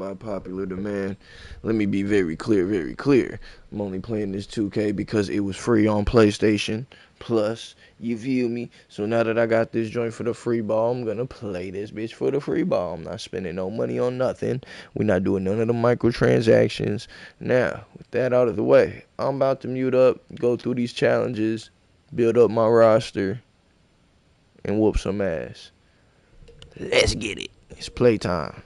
by popular demand. Let me be very clear, very clear. I'm only playing this 2K because it was free on PlayStation Plus. You feel me? So now that I got this joint for the free ball, I'm gonna play this bitch for the free ball. I'm not spending no money on nothing. We're not doing none of the microtransactions. Now, with that out of the way, I'm about to mute up, go through these challenges, build up my roster, and whoop some ass. Let's get it. It's playtime.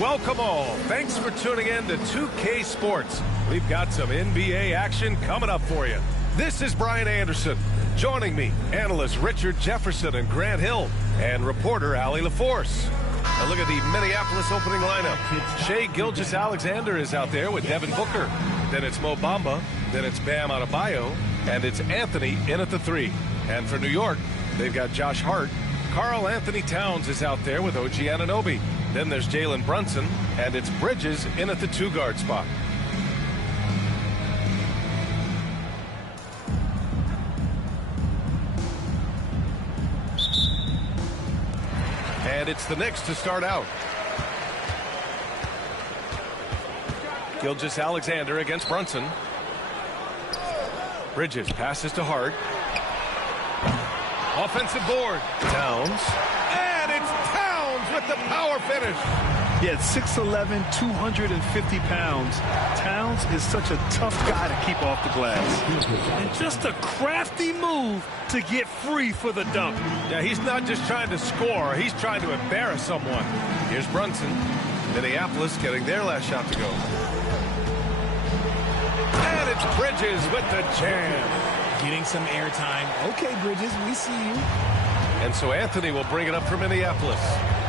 Welcome all. Thanks for tuning in to 2K Sports. We've got some NBA action coming up for you. This is Brian Anderson. Joining me, analysts Richard Jefferson and Grant Hill, and reporter Allie LaForce. Now look at the Minneapolis opening lineup. Shai Gilgeous-Alexander is out there with Devin Booker. Then it's Mo Bamba. Then it's Bam Adebayo. And it's Anthony in at the 3. And for New York, they've got Josh Hart. Karl Anthony Towns is out there with OG Anunoby. Then there's Jalen Brunson, and it's Bridges in at the 2-guard spot. And it's the Knicks to start out. Gilgeous-Alexander against Brunson. Bridges passes to Hart. Offensive board. Towns. And it's Towns with the power finish. Yeah, 6'11", 250 pounds. Towns is such a tough guy to keep off the glass. And just a crafty move to get free for the dunk. Yeah, he's not just trying to score. He's trying to embarrass someone. Here's Brunson. Minneapolis getting their last shot to go. And it's Bridges with the jam. Getting some airtime. Okay, Bridges, we see you. And so Anthony will bring it up for Minneapolis.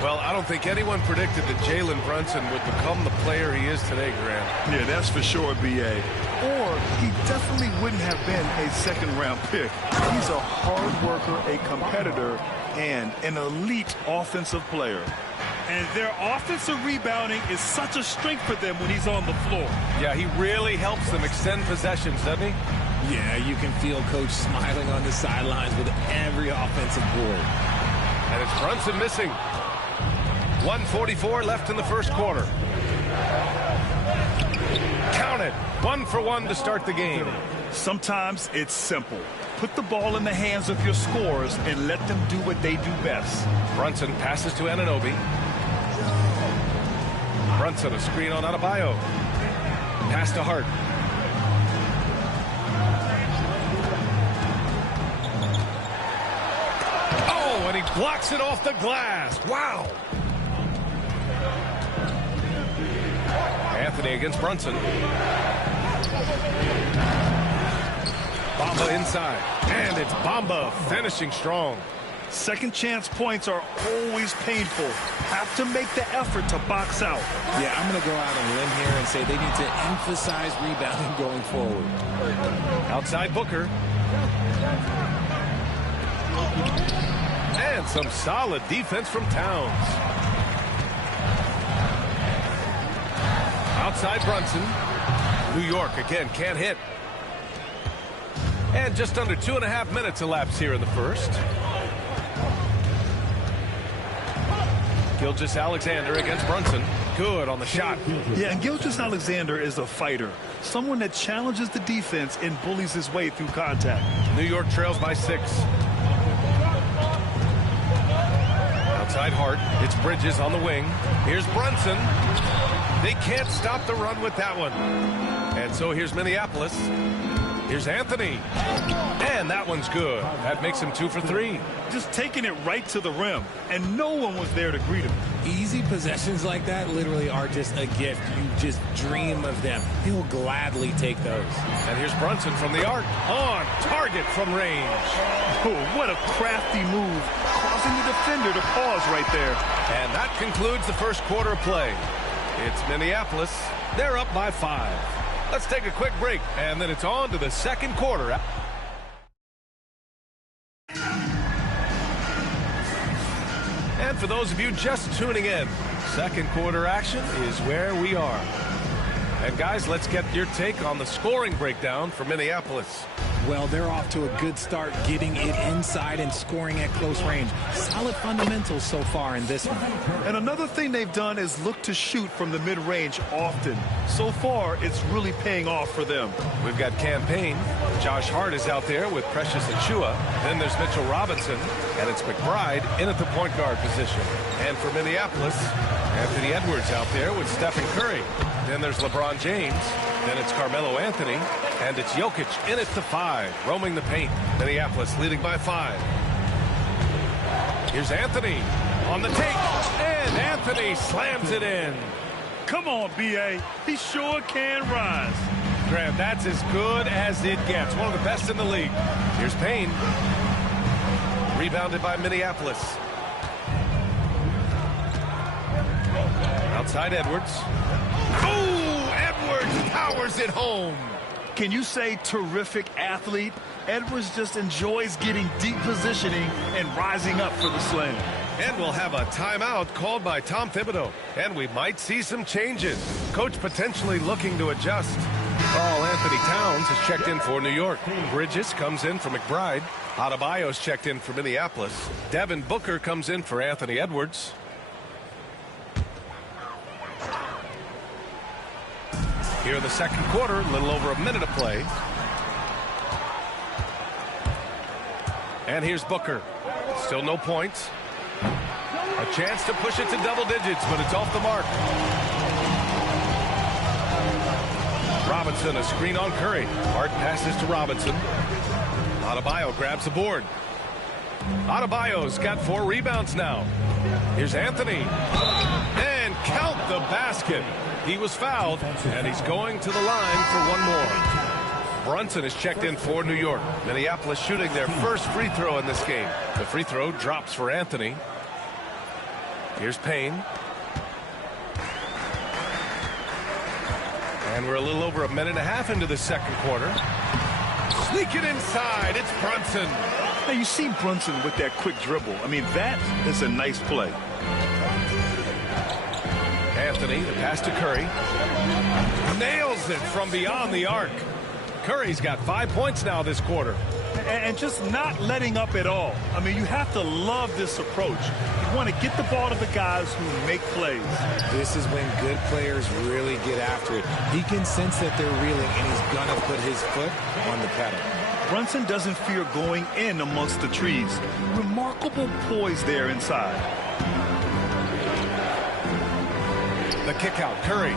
Well, I don't think anyone predicted that Jalen Brunson would become the player he is today, Grant. Yeah, that's for sure, B.A. Or he definitely wouldn't have been a second-round pick. He's a hard worker, a competitor, and an elite offensive player. And their offensive rebounding is such a strength for them when he's on the floor. Yeah, he really helps them extend possessions, doesn't he? Yeah, you can feel Coach smiling on the sidelines with every offensive board. And it's Brunson missing. 1:44 left in the first quarter. Count it. 1 for 1 to start the game. Sometimes it's simple. Put the ball in the hands of your scorers and let them do what they do best. Brunson passes to Anunoby. Brunson, a screen on Adebayo. Pass to Hart. Oh, and he blocks it off the glass. Wow. Anthony against Brunson. Bamba inside. And it's Bamba finishing strong. Second chance points are always painful. Have to make the effort to box out. Yeah, I'm going to go out on a limb here and say they need to emphasize rebounding going forward. Outside Booker. And some solid defense from Towns. Outside Brunson. New York again can't hit. And just under 2.5 minutes elapsed here in the first. Gilgeous-Alexander against Brunson. Good on the shot. Yeah, and Gilgeous-Alexander is a fighter. someone that challenges the defense and bullies his way through contact. New York trails by 6. Outside Hart. It's Bridges on the wing. Here's Brunson. They can't stop the run with that one. And so here's Minneapolis. Here's Anthony. And that one's good. That makes him 2 for 3. Just taking it right to the rim, and no one was there to greet him. Easy possessions like that literally are just a gift. You just dream of them. He'll gladly take those. And here's Brunson from the arc. On target from range. Oh, what a crafty move, causing the defender to pause right there. And that concludes the first quarter of play. It's Minneapolis. They're up by 5. Let's take a quick break, and then it's on to the second quarter. And for those of you just tuning in, second quarter action is where we are. And guys, let's get your take on the scoring breakdown for Minneapolis. Well, they're off to a good start getting it inside and scoring at close range. Solid fundamentals so far in this one. And another thing they've done is look to shoot from the mid-range often. So far, it's really paying off for them. We've got Campaign. Josh Hart is out there with Precious Achua. Then there's Mitchell Robinson, and it's McBride in at the point guard position. And for Minneapolis, Anthony Edwards out there with Stephen Curry. Then there's LeBron James. Then it's Carmelo Anthony. And it's Jokic in at the 5, roaming the paint. Minneapolis leading by 5. Here's Anthony on the take. And Anthony slams it in. Come on, B.A. He sure can rise. Graham, that's as good as it gets. One of the best in the league. Here's Payne. Rebounded by Minneapolis. Outside Edwards. Oh, Edwards powers it home. Can you say terrific athlete? Edwards just enjoys getting deep positioning and rising up for the slam. And we'll have a timeout called by Tom Thibodeau. And we might see some changes. Coach potentially looking to adjust. Carl Anthony Towns has checked in for New York. Bridges comes in for McBride. Adebayo's checked in for Minneapolis. Devin Booker comes in for Anthony Edwards. Here in the second quarter, a little over a minute of play. And here's Booker. Still no points. A chance to push it to double digits, but it's off the mark. Robinson, a screen on Curry. Hart passes to Robinson. Adebayo grabs the board. Adebayo's got 4 rebounds now. Here's Anthony. And count the basket. He was fouled, and he's going to the line for one more. Brunson is checked in for New York. Minneapolis shooting their first free throw in this game. The free throw drops for Anthony. Here's Payne. And we're a little over a minute and a half into the second quarter. Sneak it inside. It's Brunson. Now, you see Brunson with that quick dribble. I mean, that is a nice play. Anthony, the pass to Curry. Nails it from beyond the arc. Curry's got 5 points now this quarter. And just not letting up at all. I mean, you have to love this approach. You want to get the ball to the guys who make plays. This is when good players really get after it. He can sense that they're reeling, and he's going to put his foot on the pedal. Brunson doesn't fear going in amongst the trees. Remarkable poise there inside. The kick out, Curry.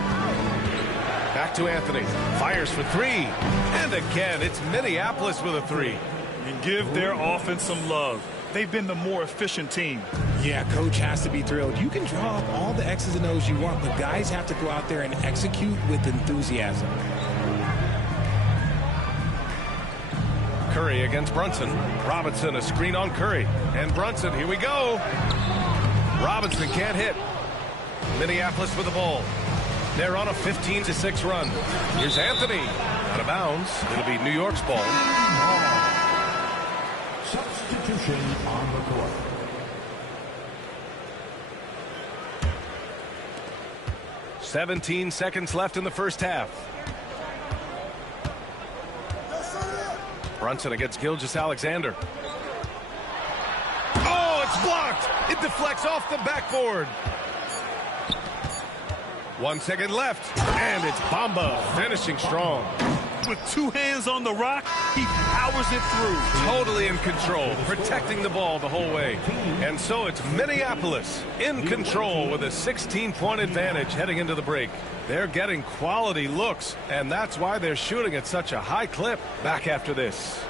Back to Anthony. Fires for 3. And again, it's Minneapolis with a 3. And give their offense some love. They've been the more efficient team. Yeah, coach has to be thrilled. You can draw up all the X's and O's you want, but guys have to go out there and execute with enthusiasm. Curry against Brunson. Robinson, a screen on Curry. And Brunson, here we go. Robinson can't hit. Minneapolis with the ball. They're on a 15-6 run. Here's Anthony. Out of bounds. It'll be New York's ball. Substitution on the court. "17 seconds left in the first half. Brunson against Gilgeous-Alexander. Oh, it's blocked. It deflects off the backboard. 1 second left, and it's Bamba finishing strong. With 2 hands on the rock, he powers it through. Totally in control, protecting the ball the whole way. And so it's Minneapolis in control with a 16-point advantage heading into the break. They're getting quality looks, and that's why they're shooting at such a high clip. Back after this.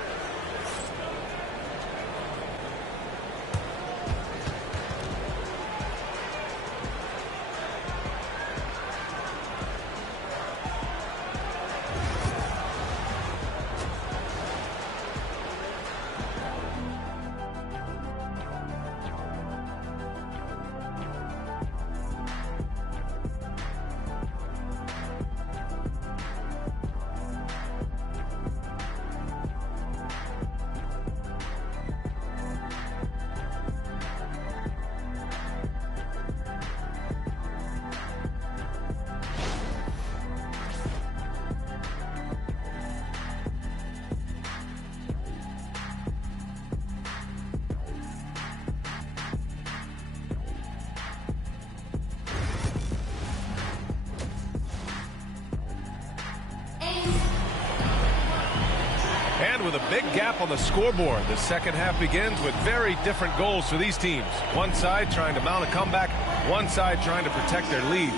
And with a big gap on the scoreboard, the second half begins with very different goals for these teams. One side trying to mount a comeback, one side trying to protect their lead.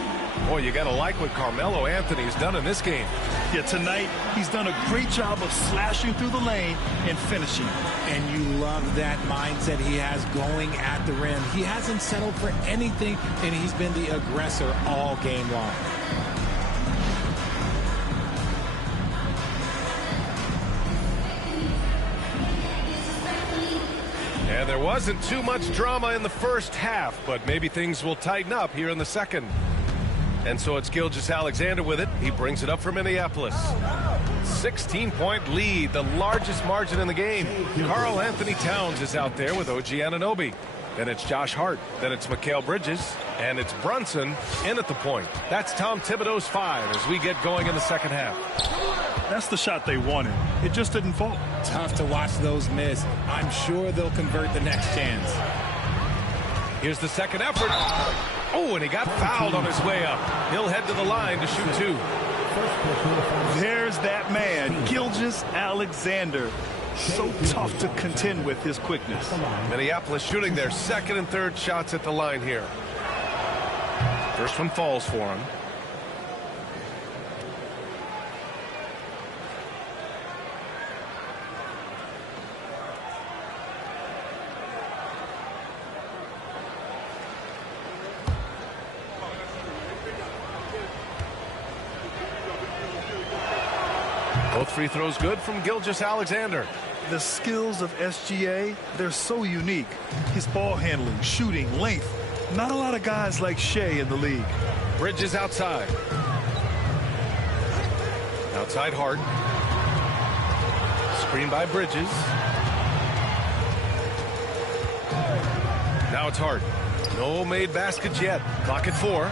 Boy, you got to like what Carmelo Anthony has done in this game. Yeah, tonight he's done a great job of slashing through the lane and finishing. And you love that mindset he has going at the rim. He hasn't settled for anything, and he's been the aggressor all game long. And there wasn't too much drama in the first half, but maybe things will tighten up here in the second. And so it's Gilgeous-Alexander with it. He brings it up for Minneapolis. 16-point lead, the largest margin in the game. Karl Anthony Towns is out there with OG Anunoby. Then it's Josh Hart. Then it's Mikal Bridges. And it's Brunson in at the point. That's Tom Thibodeau's 5 as we get going in the second half. That's the shot they wanted. It just didn't fall. Tough to watch those miss. I'm sure they'll convert the next chance. Here's the second effort. Oh, and he got fouled on his way up. He'll head to the line to shoot 2. There's that man, Gilgeous-Alexander. So tough to contend with his quickness. Minneapolis shooting their second and third shots at the line here. First one falls for him. Both free throws good from Gilgeous-Alexander. The skills of SGA, they're so unique. His ball handling, shooting, length. Not a lot of guys like Shea in the league. Bridges outside. Outside Hart. Screen by Bridges. Now it's Hart. No made baskets yet. Clock at 4.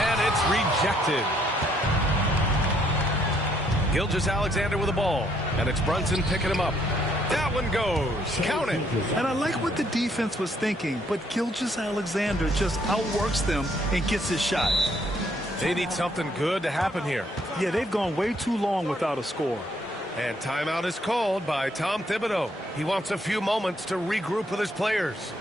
And it's rejected. Gilgeous-Alexander with the ball, and it's Brunson picking him up. That one goes. Count it. And I like what the defense was thinking, but Gilgeous-Alexander just outworks them and gets his shot. They need something good to happen here. Yeah, they've gone way too long without a score. And timeout is called by Tom Thibodeau. He wants a few moments to regroup with his players.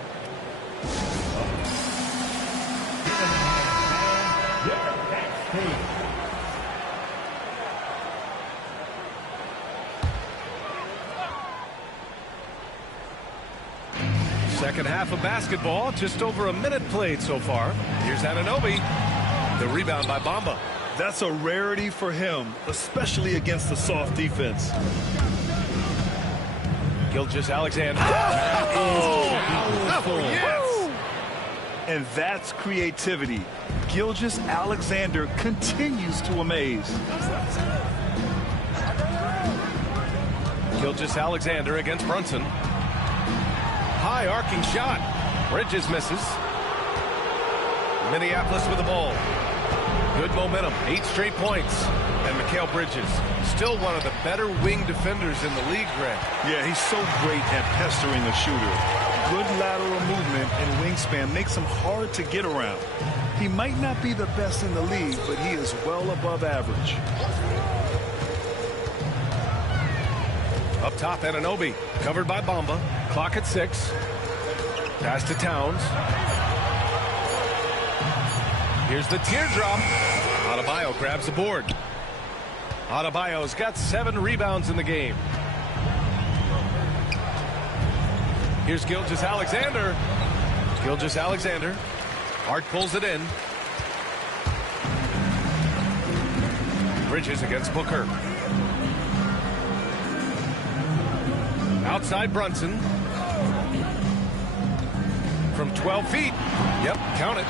Second half of basketball, just over a minute played so far. Here's Anunoby. The rebound by Bamba. That's a rarity for him, especially against the soft defense. Gilgeous-Alexander. Oh, yes! And that's creativity. Gilgeous-Alexander continues to amaze. Gilgeous-Alexander against Brunson. High arcing shot. Bridges misses. Minneapolis with the ball. Good momentum. 8 straight points. And Mikal Bridges, still one of the better wing defenders in the league, Greg. Yeah, he's so great at pestering a shooter. Good lateral movement and wingspan makes him hard to get around. He might not be the best in the league, but he is well above average. Up top, Anunoby, covered by Bamba. Clock at 6. Pass to Towns. Here's the teardrop. Adebayo grabs the board. Adebayo's got 7 rebounds in the game. Here's Gilgeous-Alexander. Gilgeous-Alexander. Hart pulls it in. Bridges against Booker. Outside Brunson. From 12 feet. Yep, count it.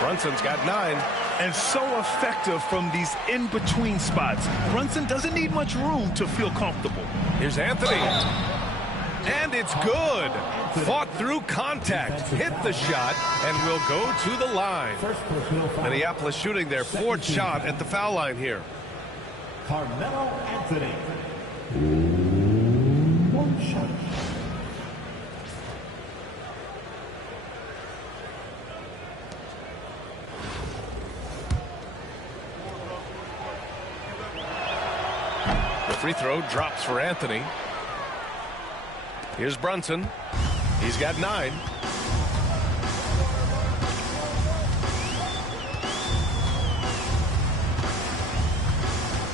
Brunson's got 9. And so effective from these in-between spots. Brunson doesn't need much room to feel comfortable. Here's Anthony. And it's good. Fought through contact, hit the shot, and will go to the line. Minneapolis shooting their 4th shot at the foul line here. Carmelo Anthony. 1 shot. The free throw drops for Anthony. Here's Brunson. He's got 9.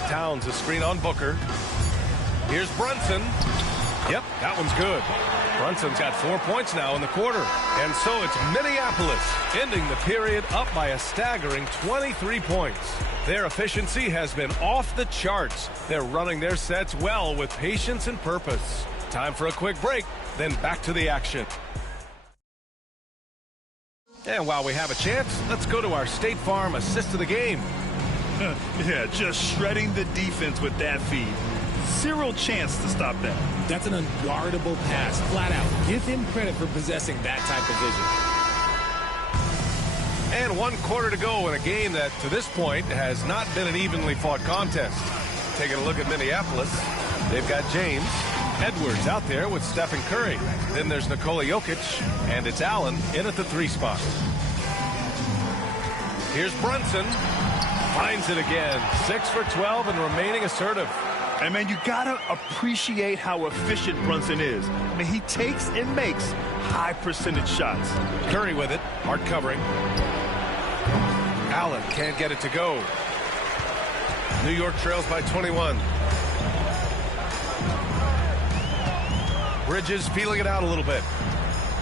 Towns a screen on Booker. Here's Brunson. Yep, that one's good. Brunson's got 4 points now in the quarter. And so it's Minneapolis ending the period up by a staggering 23 points. Their efficiency has been off the charts. They're running their sets well with patience and purpose. Time for a quick break, then back to the action. And while we have a chance, let's go to our State Farm assist of the game. Yeah, just shredding the defense with that feed. Zero chance to stop that. That's an unguardable pass, flat out. Give him credit for possessing that type of vision. And 1 quarter to go in a game that, to this point, has not been an evenly fought contest. Taking a look at Minneapolis, they've got James. Edwards out there with Stephen Curry. Then there's Nikola Jokic, and it's Allen in at the 3 spot. Here's Brunson. Finds it again. 6 for 12 and remaining assertive. And, man, you got to appreciate how efficient Brunson is. I mean, he takes and makes high-percentage shots. Curry with it. Hart covering. Allen can't get it to go. New York trails by 21. Bridges feeling it out a little bit.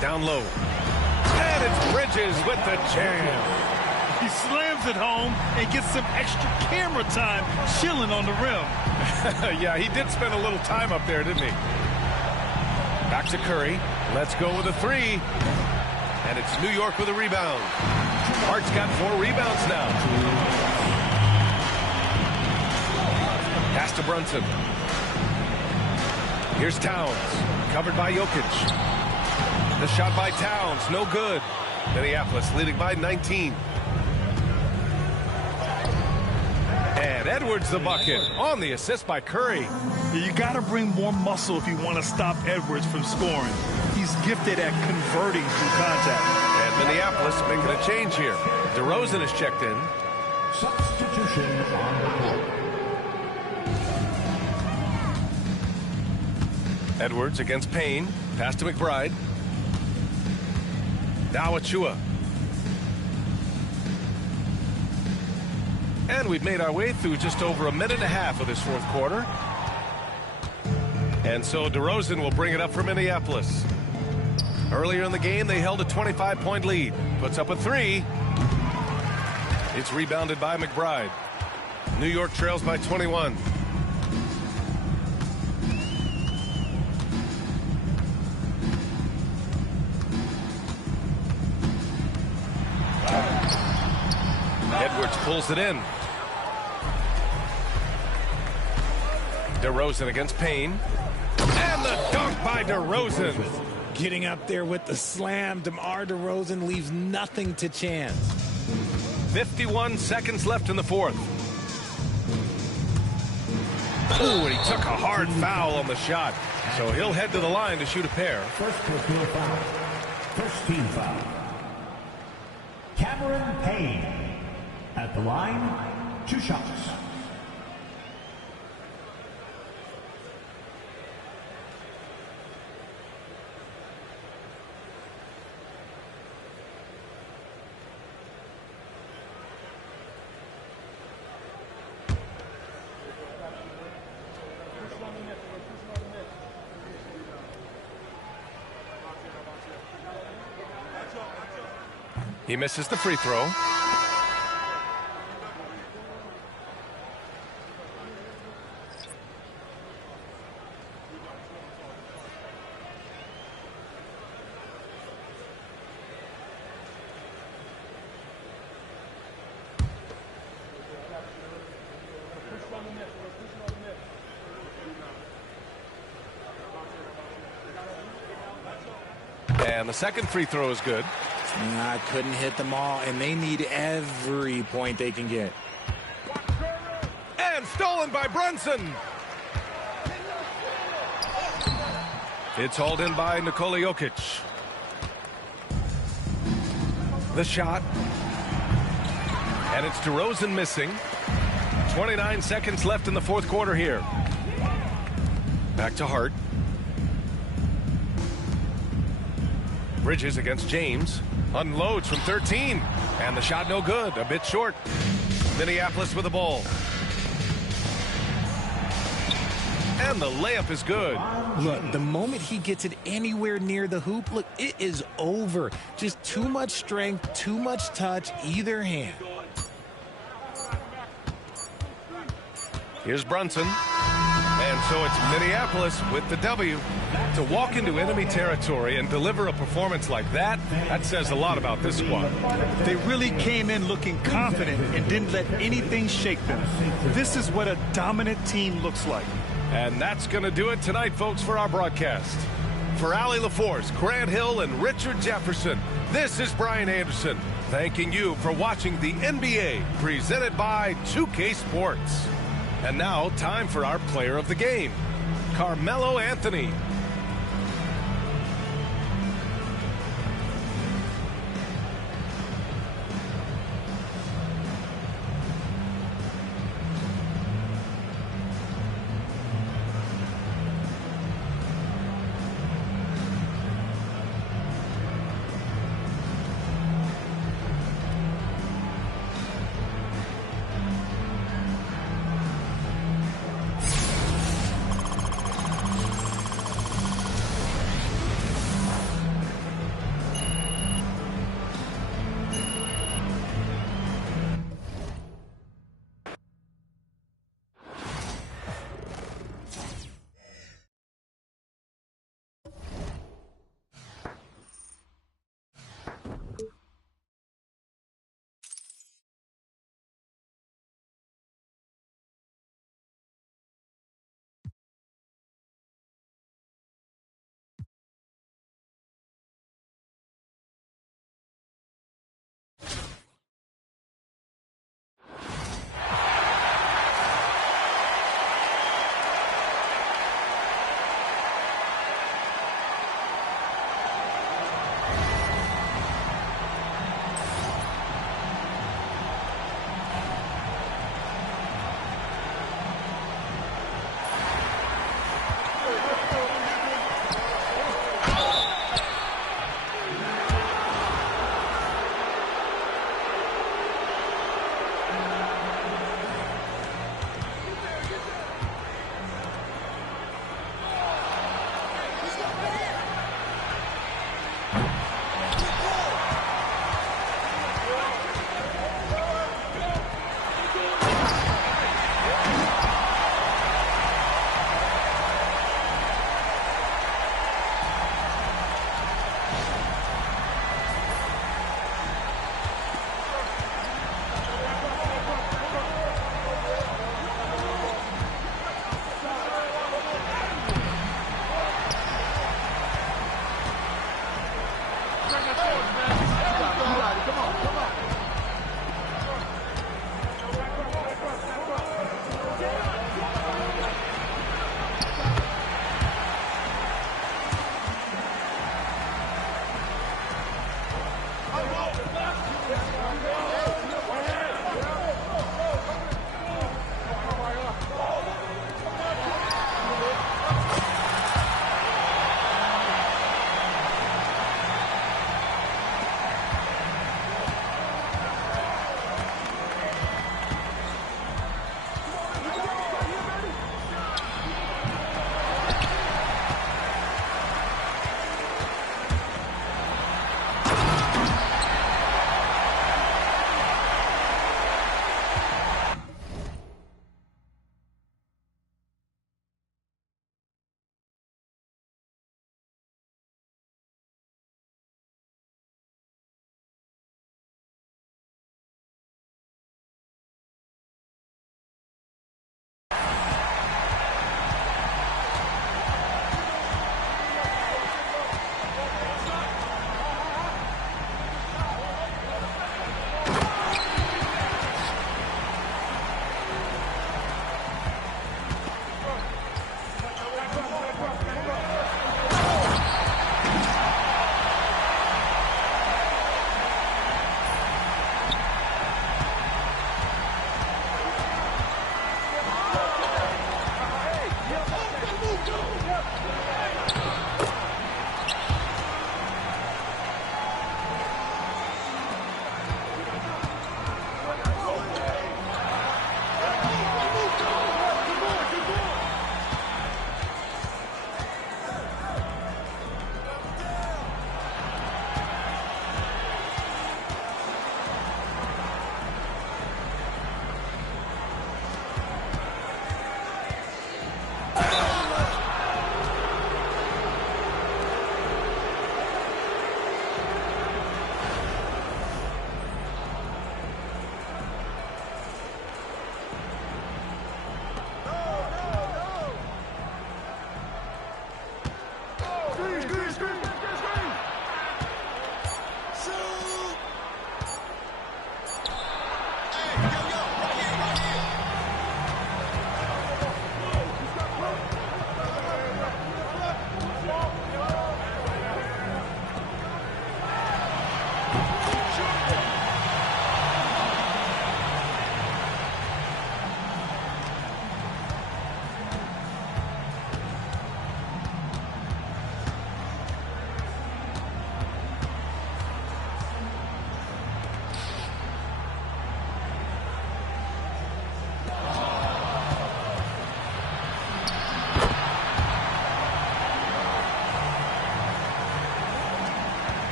Down low. And it's Bridges with the jam. He slams it home and gets some extra camera time chilling on the rim. Yeah, he did spend a little time up there, didn't he? Back to Curry. Let's go with a 3. And it's New York with a rebound. Hart's got 4 rebounds now. Pass to Brunson. Here's Towns. Covered by Jokic. The shot by Towns, no good. Minneapolis leading by 19. And Edwards the bucket on the assist by Curry. You got to bring more muscle if you want to stop Edwards from scoring. He's gifted at converting through contact. And Minneapolis making a change here. DeRozan is checked in. Substitution on the court. Edwards against Payne. Pass to McBride. Now Achua. And we've made our way through just over a minute and a half of this 4th quarter. And so DeRozan will bring it up for Minneapolis. Earlier in the game, they held a 25-point lead. Puts up a 3. It's rebounded by McBride. New York trails by 21. Edwards pulls it in. DeRozan against Payne. And the dunk by DeRozan. Getting up there with the slam, DeMar DeRozan leaves nothing to chance. 51 seconds left in the 4th. Ooh, and he took a hard foul on the shot. So he'll head to the line to shoot a pair. First personal foul. First team foul. Payne. At the line, 2 shots. He misses the free throw. And the second free throw is good. I couldn't hit them all, and they need every point they can get. And stolen by Brunson. It's hauled in by Nikola Jokic. The shot. And it's DeRozan missing. 29 seconds left in the fourth quarter here. Back to Hart. Bridges against James. Unloads from 13. And the shot no good. A bit short. Minneapolis with the ball. And the layup is good. Look, the moment he gets it anywhere near the hoop, look, it is over. Just too much strength, too much touch, either hand. Here's Brunson. And so it's Minneapolis with the W. To walk into enemy territory and deliver a performance like that, that says a lot about this squad. They really came in looking confident and didn't let anything shake them. This is what a dominant team looks like. And that's going to do it tonight, folks, for our broadcast. For Allie LaForce, Grant Hill, and Richard Jefferson, this is Brian Anderson, thanking you for watching the NBA presented by 2K Sports. And now, time for our player of the game, Carmelo Anthony.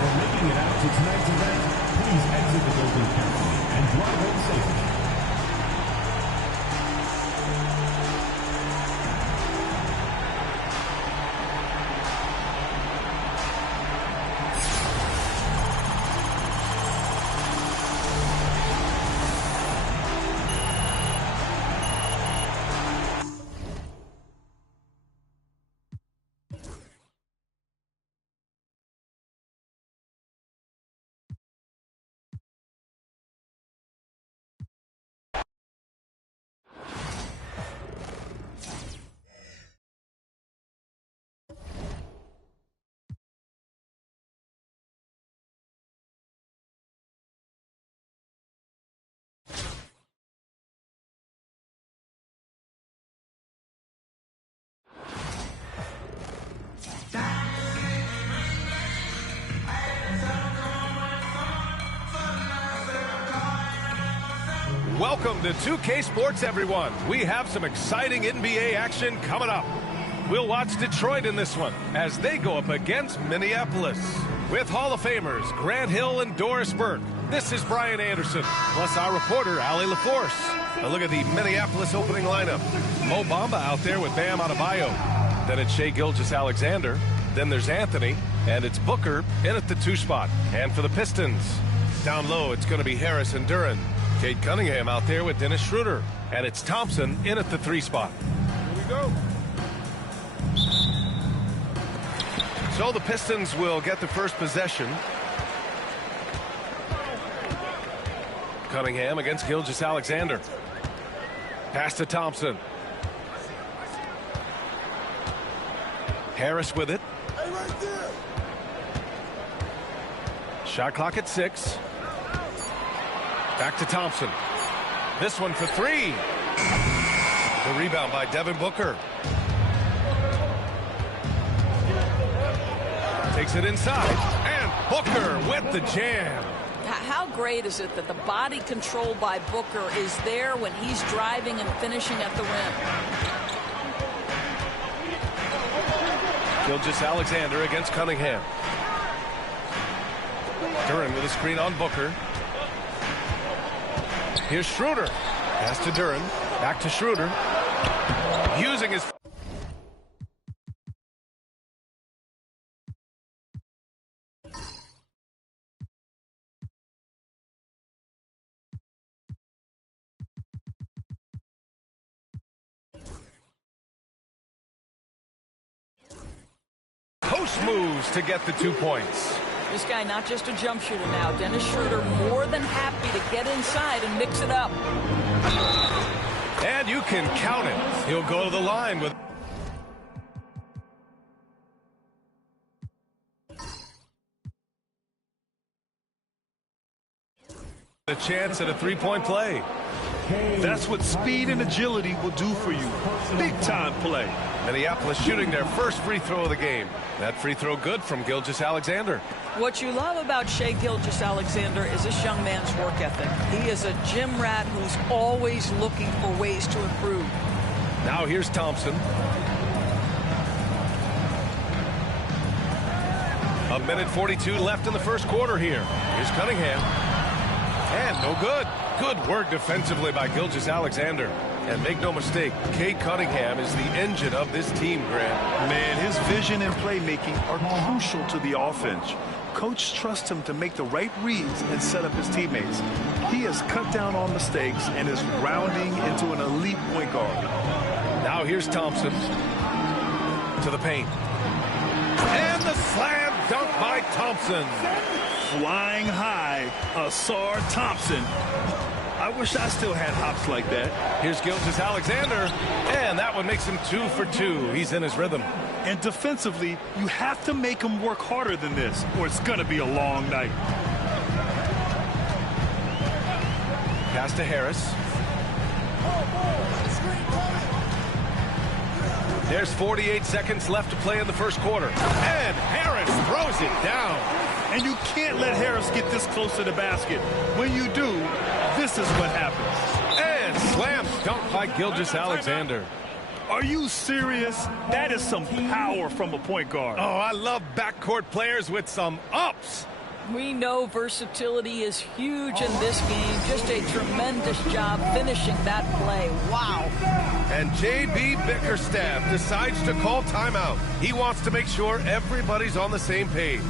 For making it out to tonight's event, please exit the building carefully and drive home safely. Welcome to 2K Sports, everyone. We have some exciting NBA action coming up. We'll watch Detroit in this one as they go up against Minneapolis. With Hall of Famers Grant Hill and Doris Burke, this is Brian Anderson, plus our reporter, Allie LaForce. A look at the Minneapolis opening lineup. Mo Bamba out there with Bam Adebayo. Then it's Shai Gilgeous-Alexander. Then there's Anthony, and it's Booker in at the 2 spot. And for the Pistons, down low, it's going to be Harris and Duren. Cade Cunningham out there with Dennis Schroeder. And it's Thompson in at the 3 spot. Here we go. So the Pistons will get the first possession. Cunningham against Gilgeous-Alexander. Pass to Thompson. Harris with it. Hey, right there. Shot clock at 6. Back to Thompson. This one for 3. The rebound by Devin Booker. Takes it inside. And Booker with the jam. How great is it that the body control by Booker is there when he's driving and finishing at the rim? Gilgeous-Alexander against Cunningham. Duren with a screen on Booker. Here's Schroeder. Pass to Duren. Back to Schroeder. Using his... post moves to get the 2 points. This guy not just a jump shooter now. Dennis Schroeder more than happy to get inside and mix it up. And you can count it. He'll go to the line with... a chance at a 3-point play. That's what speed and agility will do for you. Big-time play. Minneapolis shooting their first free throw of the game. That free throw good from Gilgeous-Alexander. What you love about Shai Gilgeous-Alexander is this young man's work ethic. He is a gym rat who's always looking for ways to improve. Now here's Thompson. A minute 42 left in the first quarter here. Here's Cunningham. And no good. Good work defensively by Gilgeous-Alexander. And make no mistake, Cade Cunningham is the engine of this team, Grant. Man, his vision and playmaking are crucial to the offense. Coach trusts him to make the right reads and set up his teammates. He has cut down on mistakes and is rounding into an elite point guard. Now here's Thompson to the paint. And the slam dunk by Thompson. Flying high, Asar Thompson. I wish I still had hops like that. Here's Gilgeous-Alexander, and that one makes him 2 for 2. He's in his rhythm. And defensively, you have to make him work harder than this, or it's going to be a long night. Pass to Harris. There's 48 seconds left to play in the first quarter. And Harris throws it down. And you can't let Harris get this close to the basket. When you do, this is what happens. And slam dunk by Gilgeous-Alexander. Are you serious? That is some power from a point guard. Oh, I love backcourt players with some ups. We know versatility is huge in this game. Just a tremendous job finishing that play. Wow. And J.B. Bickerstaff decides to call timeout. He wants to make sure everybody's on the same page.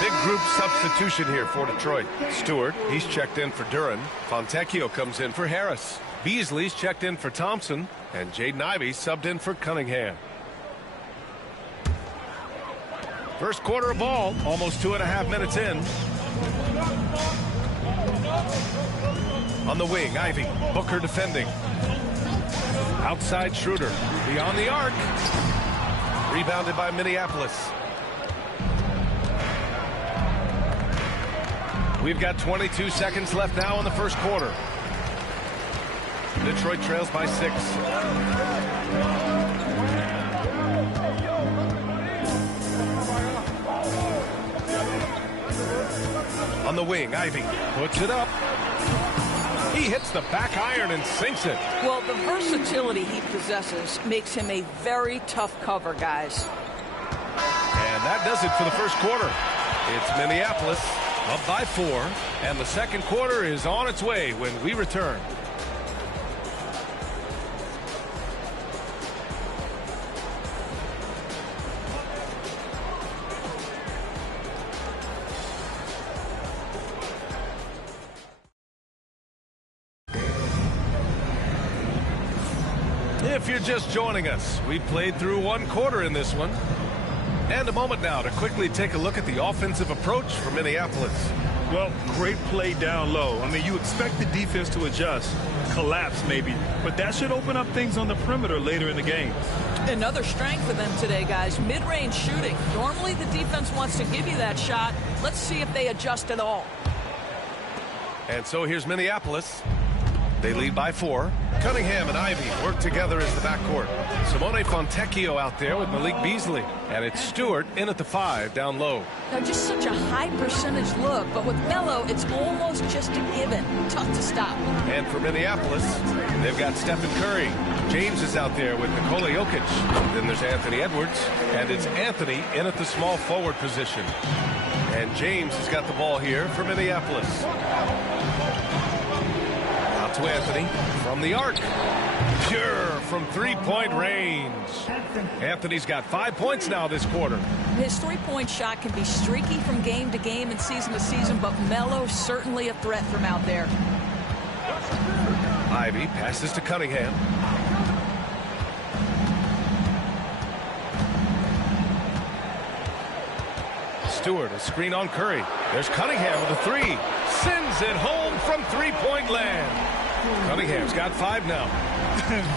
Big group substitution here for Detroit. Stewart, he's checked in for Duran. Fontecchio comes in for Harris. Beasley's checked in for Thompson. And Jaden Ivey subbed in for Cunningham. First quarter of ball, almost 2.5 minutes in. On the wing, Ivey. Booker defending. Outside Schroeder. Beyond the arc. Rebounded by Minneapolis. We've got 22 seconds left now in the first quarter. Detroit trails by 6. On the wing, Ivey puts it up. He hits the back iron and sinks it. Well, the versatility he possesses makes him a very tough cover, guys. And that does it for the first quarter. It's Minneapolis up by 4, and the second quarter is on its way when we return. If you're just joining us, we played through one quarter in this one. And a moment now to quickly take a look at the offensive approach for Minneapolis. Well, great play down low. I mean, you expect the defense to adjust, collapse maybe, but that should open up things on the perimeter later in the game. Another strength for them today, guys, mid-range shooting. Normally the defense wants to give you that shot. Let's see if they adjust at all. And so here's Minneapolis. They lead by 4. Cunningham and Ivey work together as the backcourt. Simone Fontecchio out there with Malik Beasley. And it's Stewart in at the 5 down low. Now, just such a high percentage look, but with Melo, it's almost just a given. Tough to stop. And for Minneapolis, they've got Stephen Curry. James is out there with Nikola Jokic. Then there's Anthony Edwards. And it's Anthony in at the small forward position. And James has got the ball here for Minneapolis. To Anthony from the arc. Pure from three-point range. Anthony's got 5 points now this quarter. His three-point shot can be streaky from game to game and season to season, but Melo's certainly a threat from out there. Ivey passes to Cunningham. Stewart, a screen on Curry. There's Cunningham with a 3. Sends it home from three-point land. Cunningham's got 5 now.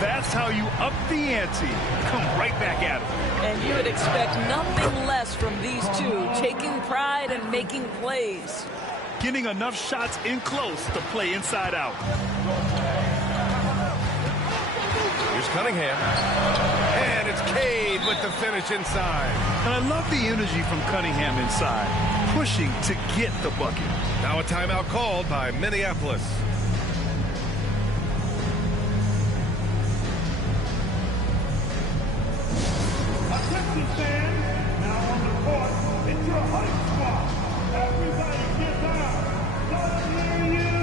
That's how you up the ante. Come right back at him. And you would expect nothing less from these two, taking pride and making plays. Getting enough shots in close to play inside out. Here's Cunningham. And it's Cade with the finish inside. And I love the energy from Cunningham inside, pushing to get the bucket. Now a timeout called by Minneapolis. Attention fans, now on the court, it's your hype squad. Everybody get down. Let's hear you.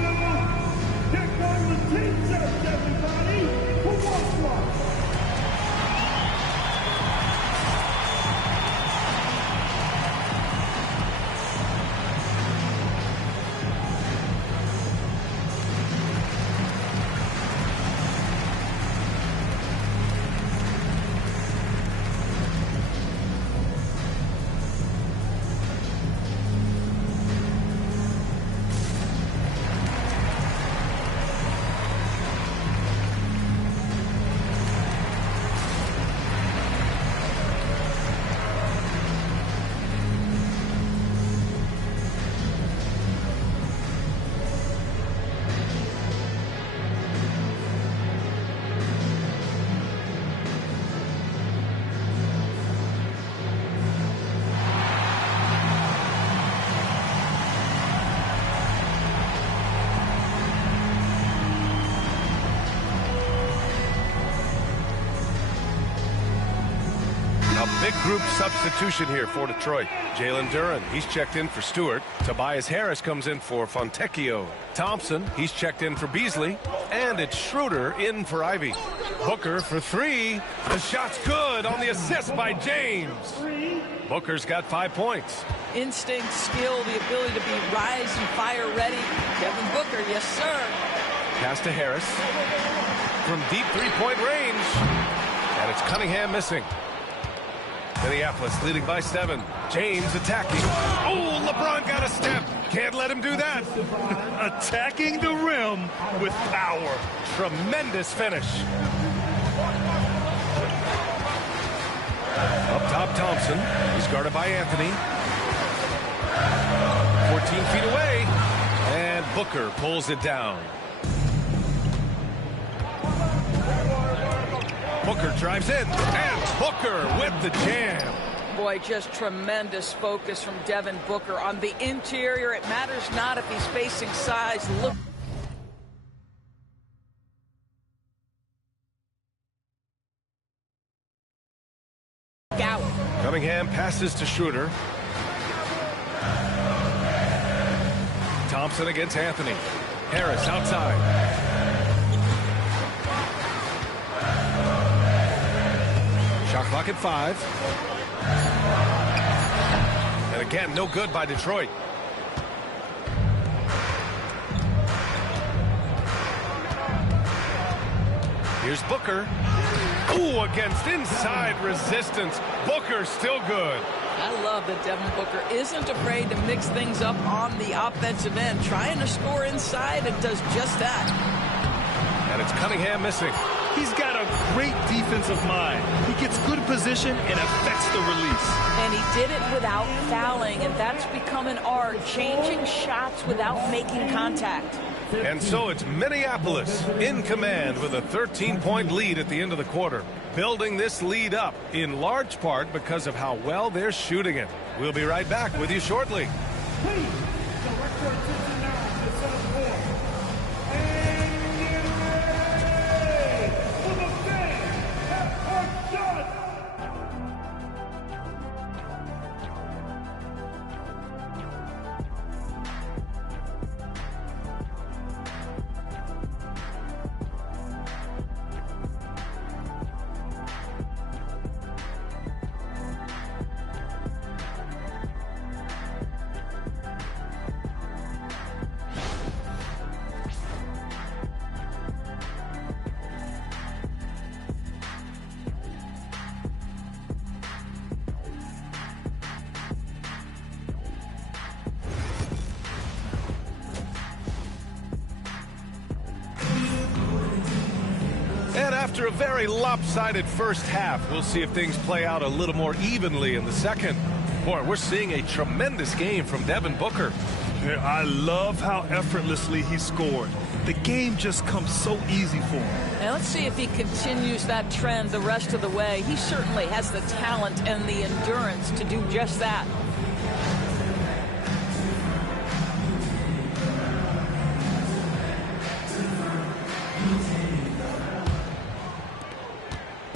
A big group substitution here for Detroit. Jalen Duren, he's checked in for Stewart. Tobias Harris comes in for Fontecchio. Thompson, he's checked in for Beasley. And it's Schroeder in for Ivy. Booker for three. The shot's good on the assist by James. Booker's got 5 points. Instinct, skill, the ability to be rise and fire ready. Devin Booker, yes, sir. Pass to Harris. From deep three-point range. And it's Cunningham missing. Minneapolis leading by 7. James attacking. Oh, LeBron got a step. Can't let him do that. Attacking the rim with power. Tremendous finish. Up top, Thompson. He's guarded by Anthony. 14 feet away. And Booker pulls it down. Booker drives in. And Booker with the jam. Boy, just tremendous focus from Devin Booker on the interior. It matters not if he's facing size. Look. Out. Cunningham passes to Schroeder. Thompson against Anthony. Harris outside. Shot clock at 5. And again, no good by Detroit. Here's Booker. Ooh, against inside resistance. Booker still good. I love that Devin Booker isn't afraid to mix things up on the offensive end, trying to score inside and does just that. And it's Cunningham missing. He's got a great defensive mind. He gets good position and affects the release. And he did it without fouling, and that's become an art, changing shots without making contact. And so it's Minneapolis in command with a 13-point lead at the end of the quarter. Building this lead up in large part because of how well they're shooting it. We'll be right back with you shortly. After a very lopsided first half, we'll see if things play out a little more evenly in the second. Boy, we're seeing a tremendous game from Devin Booker. Yeah, I love how effortlessly he scored. The game just comes so easy for him. Now let's see if he continues that trend the rest of the way. He certainly has the talent and the endurance to do just that.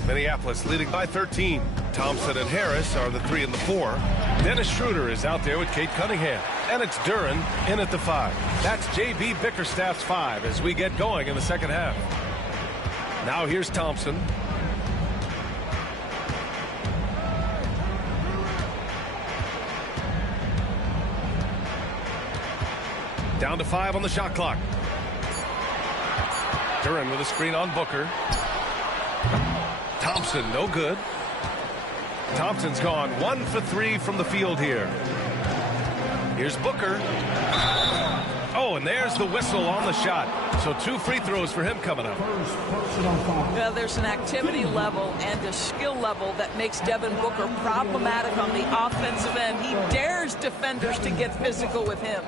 Minneapolis leading by 13. Thompson and Harris are the 3 and the 4. Dennis Schroeder is out there with Kate Cunningham. And it's Duren in at the 5. That's J.B. Bickerstaff's 5 as we get going in the second half. Now here's Thompson. Down to 5 on the shot clock. Duren with a screen on Booker. Thompson, no good. Thompson's gone 1 for 3 from the field here. Here's Booker. Oh, and there's the whistle on the shot. So 2 free throws for him coming up. Well, there's an activity level and a skill level that makes Devin Booker problematic on the offensive end. He dares defenders to get physical with him.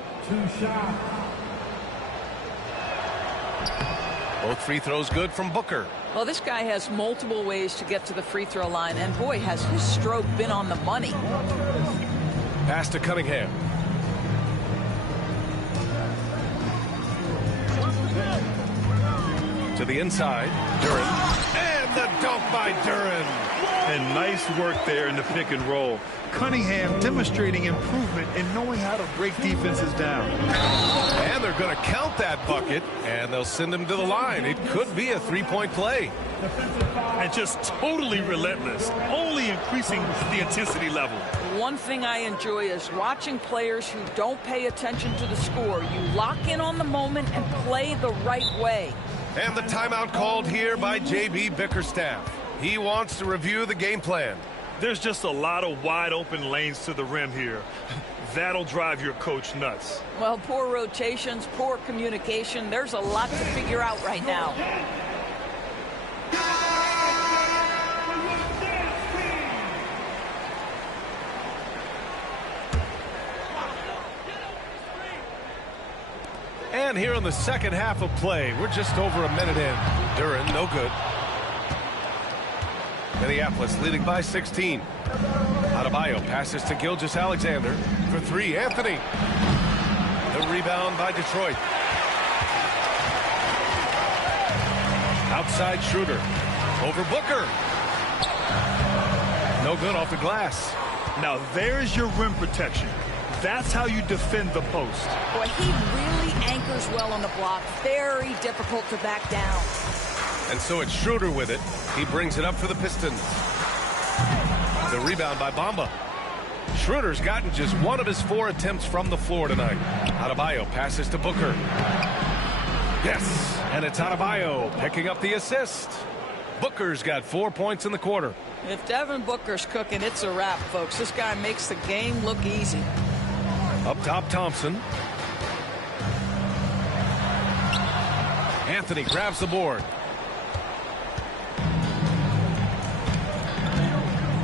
Both free throws good from Booker. Well, this guy has multiple ways to get to the free throw line, and boy, has his stroke been on the money. Pass to Cunningham. To the inside, Duren. And the dunk by Duren. And nice work there in the pick and roll. Cunningham demonstrating improvement in knowing how to break defenses down. And they're going to count that bucket, and they'll send him to the line. It could be a three-point play. And just totally relentless, only increasing the intensity level. One thing I enjoy is watching players who don't pay attention to the score. You lock in on the moment and play the right way. And the timeout called here by J.B. Bickerstaff. He wants to review the game plan. There's just a lot of wide open lanes to the rim here. That'll drive your coach nuts. Well, poor rotations, poor communication. There's a lot to figure out right now. And here in the second half of play, we're just over a minute in. Duran, no good. Minneapolis leading by 16. Adebayo passes to Gilgeous-Alexander for three. Anthony. The rebound by Detroit. Outside Schroeder. Over Booker. No good off the glass. Now there's your rim protection. That's how you defend the post. Boy, he really anchors well on the block. Very difficult to back down. And so it's Schroeder with it. He brings it up for the Pistons. The rebound by Bamba. Schroeder's gotten just one of his 4 attempts from the floor tonight. Adebayo passes to Booker. Yes, and it's Adebayo picking up the assist. Booker's got 4 points in the quarter. If Devin Booker's cooking, it's a wrap, folks. This guy makes the game look easy. Up top, Thompson. Anthony grabs the board.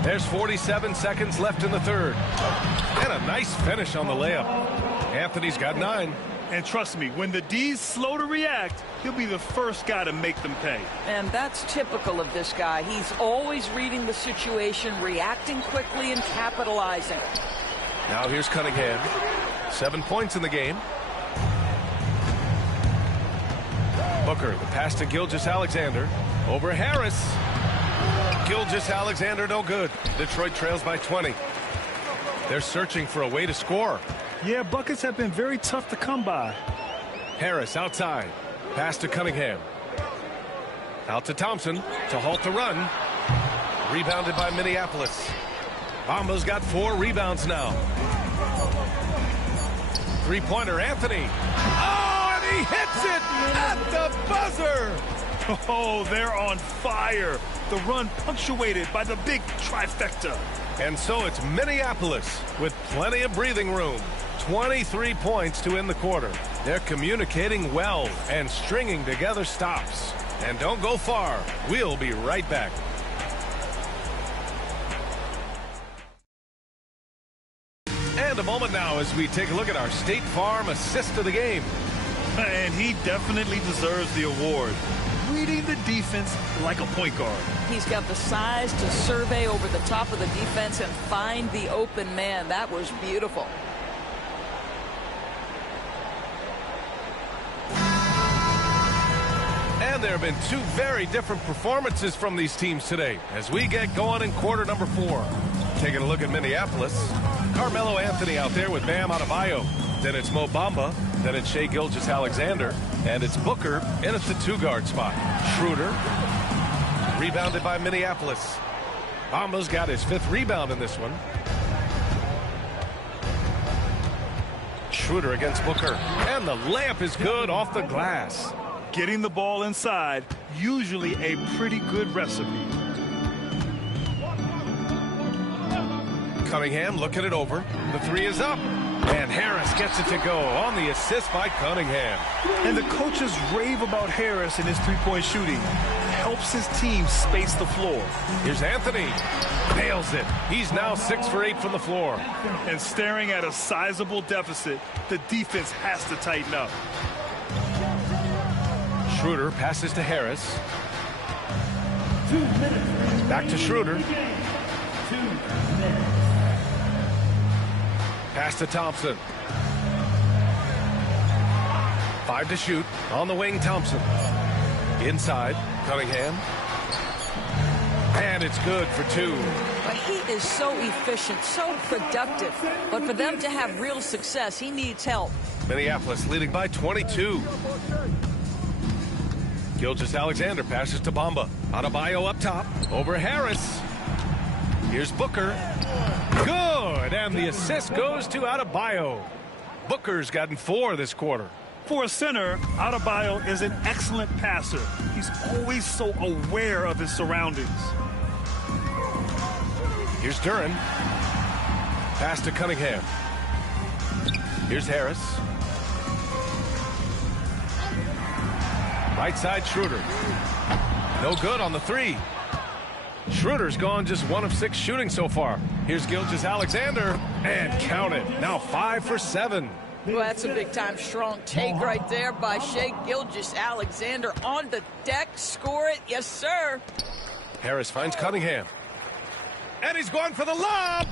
There's 47 seconds left in the third. And a nice finish on the layup. Anthony's got 9. And trust me, when the D's slow to react, he'll be the first guy to make them pay. And that's typical of this guy. He's always reading the situation, reacting quickly, and capitalizing. Now here's Cunningham. 7 points in the game. Booker, the pass to Gilgeous-Alexander. Over Harris. Gilgeous-Alexander, no good. Detroit trails by 20. They're searching for a way to score. Yeah, buckets have been very tough to come by. Harris outside. Pass to Cunningham. Out to Thompson to halt the run. Rebounded by Minneapolis. Bamba's got 4 rebounds now. Three-pointer, Anthony. Oh, and he hits it at the buzzer. Oh, they're on fire. The run punctuated by the big trifecta. And so it's Minneapolis with plenty of breathing room. 23 points to end the quarter. They're communicating well and stringing together stops. And don't go far. We'll be right back. And a moment now as we take a look at our State Farm assist of the game. And he definitely deserves the award. Reading the defense like a point guard. He's got the size to survey over the top of the defense and find the open man. That was beautiful. And there have been 2 very different performances from these teams today as we get going in quarter number 4. Taking a look at Minneapolis. Carmelo Anthony out there with Bam Adebayo. Then it's Mo Bamba. Then it's Shai Gilgeous-Alexander. And it's Booker in at the 2-guard spot. Schroeder. Rebounded by Minneapolis. Bamba's got his 5th rebound in this one. Schroeder against Booker. And the layup is good off the glass. Getting the ball inside, usually a pretty good recipe. Cunningham looking it over. The 3 is up. And Harris gets it to go on the assist by Cunningham. And the coaches rave about Harris and his three-point shooting. Helps his team space the floor. Here's Anthony. Nails it. He's now 6 for 8 from the floor. And staring at a sizable deficit, the defense has to tighten up. Schroeder passes to Harris. Back to Schroeder. Pass to Thompson. 5 to shoot. On the wing, Thompson. Inside, Cunningham. And it's good for 2. But he is so efficient, so productive. But for them to have real success, he needs help. Minneapolis leading by 22. Gilgeous-Alexander passes to Bamba. Adebayo up top. Over Harris. Here's Booker. Good. And the assist goes to Adebayo. Booker's gotten 4 this quarter. For a center, Adebayo is an excellent passer. He's always so aware of his surroundings. Here's Duran. Pass to Cunningham. Here's Harris. Right side, Schroeder. No good on the 3. Schroeder's gone just 1 of 6 shooting so far. Here's Gilgeous-Alexander. And count it. Now 5 for 7. Well, that's a big-time strong take right there by Shai Gilgeous-Alexander on the deck. Score it. Yes, sir. Harris finds Cunningham. And he's going for the lob.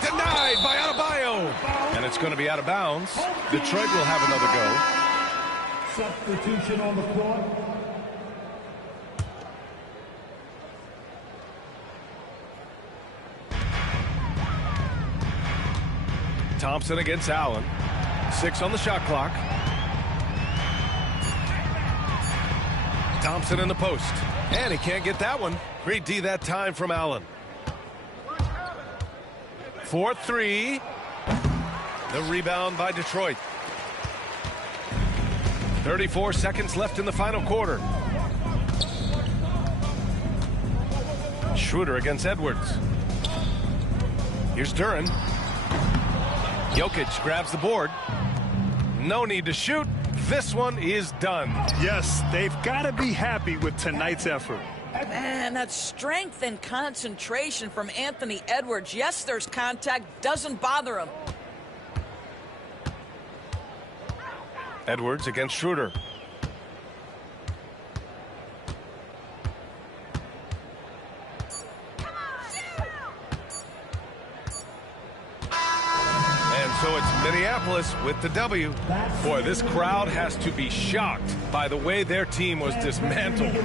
Denied by Adebayo. And it's going to be out of bounds. Detroit will have another go. Substitution on the court. Thompson against Allen. 6 on the shot clock. Thompson in the post. And he can't get that one. Great D that time from Allen. 4-3. The rebound by Detroit. 34 seconds left in the final quarter. Schroeder against Edwards. Here's Duran. Jokic grabs the board. No need to shoot. This one is done. Yes, they've got to be happy with tonight's effort. Man, that strength and concentration from Anthony Edwards. Yes, there's contact. Doesn't bother him. Edwards against Schroeder. So it's Minneapolis with the W. Boy, this crowd has to be shocked by the way their team was dismantled.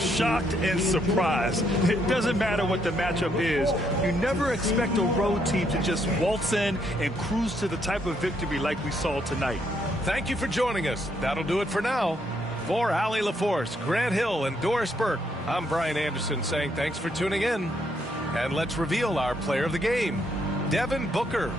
Shocked and surprised. It doesn't matter what the matchup is. You never expect a road team to just waltz in and cruise to the type of victory like we saw tonight. Thank you for joining us. That'll do it for now. For Allie LaForce, Grant Hill, and Doris Burke, I'm Brian Anderson saying thanks for tuning in. And let's reveal our player of the game, Devin Booker.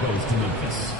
ball goes to Memphis.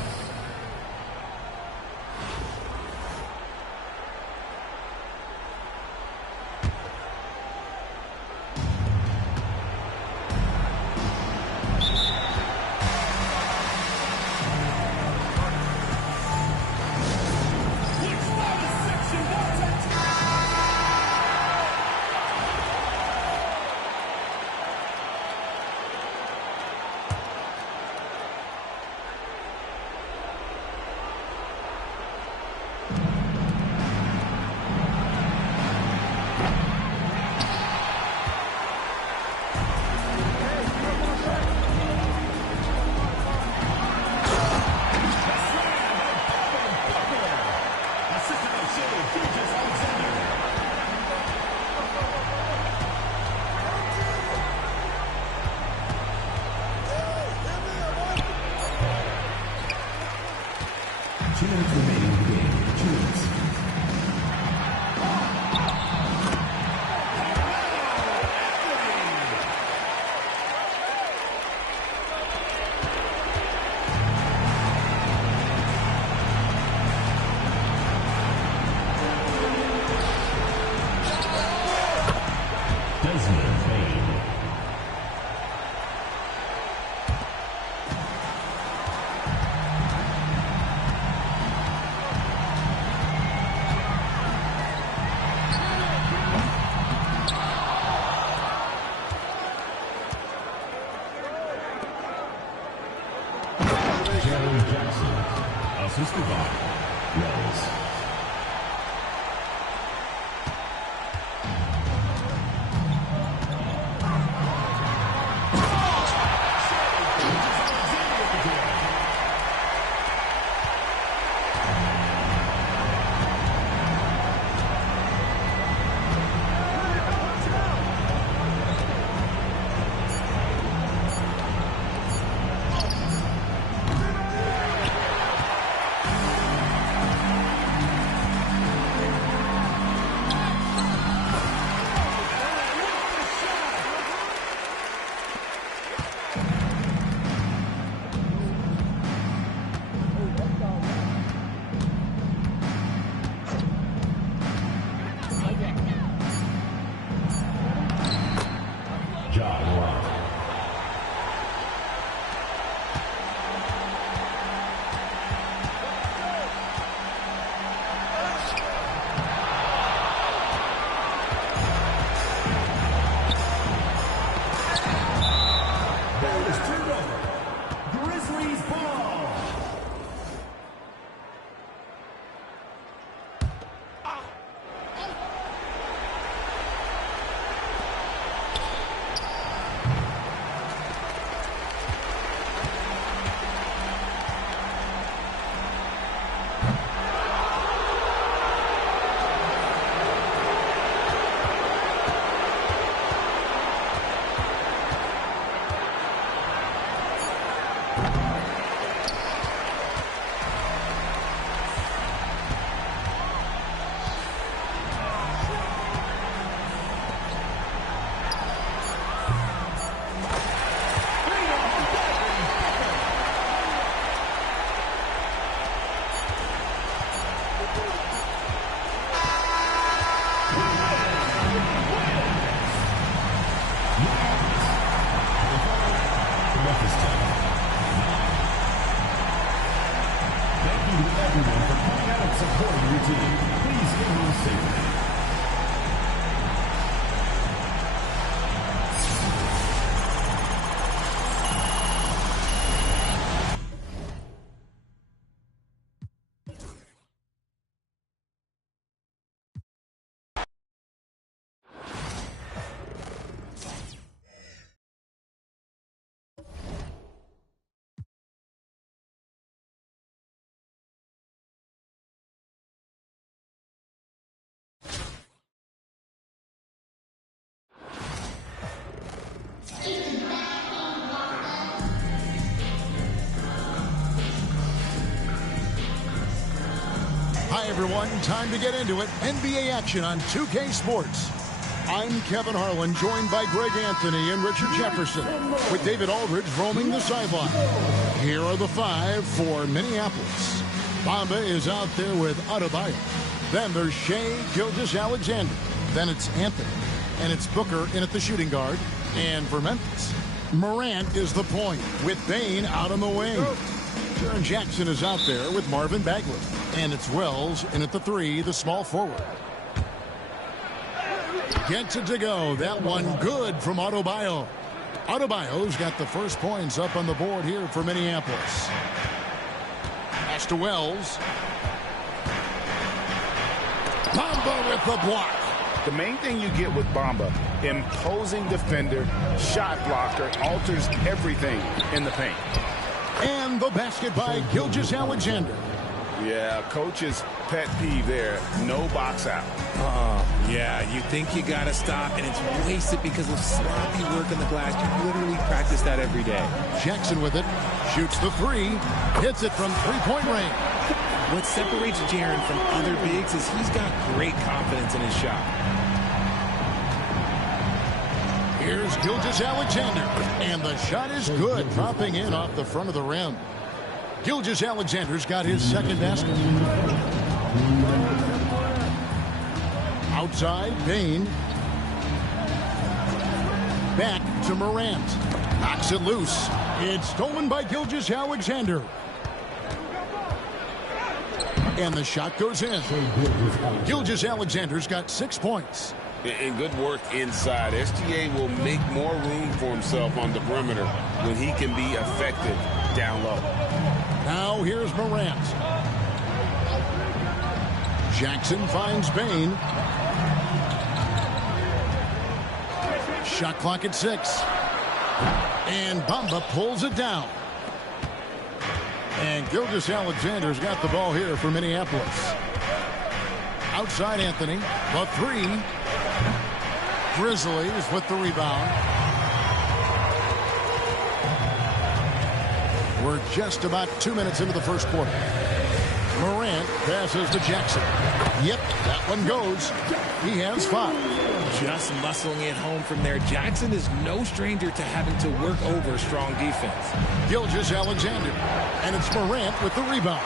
Assisted by Wells. Hi, everyone. Time to get into it. NBA action on 2K Sports. I'm Kevin Harlan, joined by Greg Anthony and Richard Jefferson, with David Aldridge roaming the sideline. Here are the 5 for Minneapolis. Bamba is out there with Adebayo. Then there's Shea Gilgeous-Alexander. Then it's Anthony. And it's Booker in at the shooting guard. And for Memphis, Morant is the point with Bane out on the wing. Jaren Jackson is out there with Marvin Bagley. And it's Wells in at the 3, the small forward. Gets it to go. That one good from Adebayo. Adebayo's got the first points up on the board here for Minneapolis. Pass to Wells. Bamba with the block. The main thing you get with Bamba, imposing defender, shot blocker, alters everything in the paint. And the basket by Gilgeous-Alexander. Yeah, coach's pet peeve there. No box out. Yeah, you think you got to stop, and it's wasted because of sloppy work on the glass. You literally practice that every day. Jackson with it. Shoots the 3. Hits it from three-point range. What separates Jaren from other bigs is he's got great confidence in his shot. Here's Gilgeous-Alexander. And the shot is good, dropping in off the front of the rim. Gilgeous-Alexander's got his second basket. Outside, Bane. Back to Morant. Knocks it loose. It's stolen by Gilgeous-Alexander. And the shot goes in. Gilgeous-Alexander's got 6 points. And good work inside. SGA will make more room for himself on the perimeter when he can be effective down low. Now here's Morant. Jackson finds Bane. Shot clock at 6. And Bamba pulls it down. And Gilgeous-Alexander's got the ball here for Minneapolis. Outside Anthony. The 3. Grizzlies with the rebound. We're just about 2 minutes into the first quarter. Morant passes to Jackson. Yep, that one goes. He has 5. Just muscling it home from there. Jackson is no stranger to having to work over strong defense. Gilgeous-Alexander. And it's Morant with the rebound.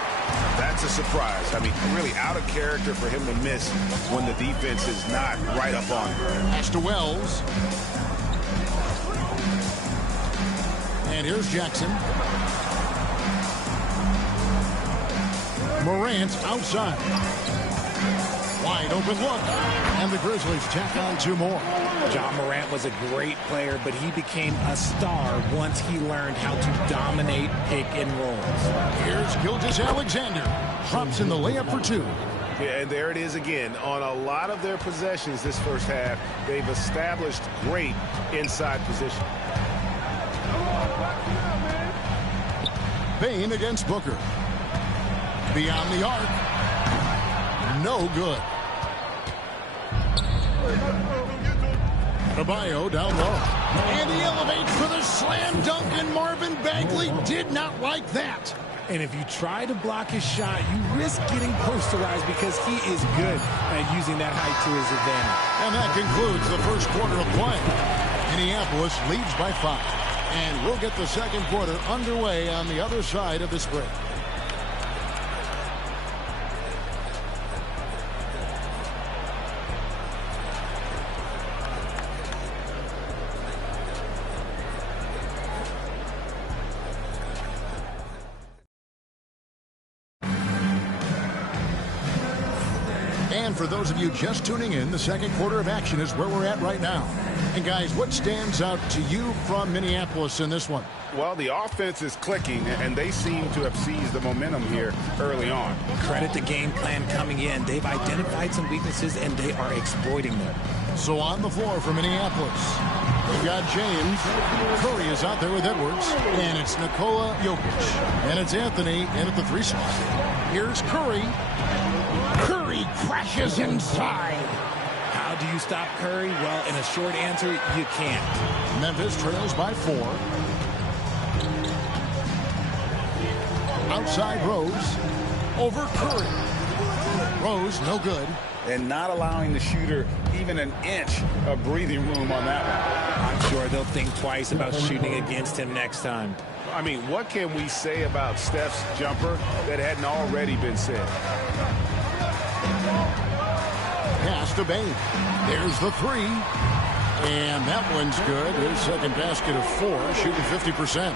That's a surprise. I mean, really out of character for him to miss when the defense is not right up on him. Pass to Wells. And here's Jackson. Morant outside. Wide open look. And the Grizzlies tack on 2 more. John Morant was a great player, but he became a star once he learned how to dominate pick and rolls. Here's Gilgeous-Alexander. Drops in the layup for 2. Yeah, and there it is again. On a lot of their possessions this first half, they've established great inside position. Bane against Booker. Beyond the arc. No good. Adebayo down low. And he elevates for the slam dunk, and Marvin Bagley did not like that. And if you try to block his shot, you risk getting posterized because he is good at using that height to his advantage. And that concludes the first quarter of play. Minneapolis leads by 5. And we'll get the second quarter underway on the other side of this break. And for those of you just tuning in, the second quarter of action is where we're at right now. And guys, what stands out to you from Minneapolis in this one? Well, the offense is clicking, and they seem to have seized the momentum here early on. Credit the game plan coming in. They've identified some weaknesses, and they are exploiting them. So on the floor for Minneapolis, we've got James. Curry is out there with Edwards. And it's Nikola Jokic. And it's Anthony in at the 3 spot. Here's Curry. Curry crashes inside. How do you stop Curry? Well, in a short answer, you can't. Memphis trails by 4. Outside Rose. Over Curry. Rose, no good. And not allowing the shooter even an inch of breathing room on that one. I'm sure they'll think twice about shooting against him next time. I mean, what can we say about Steph's jumper that hadn't already been said? Pass to Bain. There's the three. And that one's good. His second basket of 4, shooting 50%.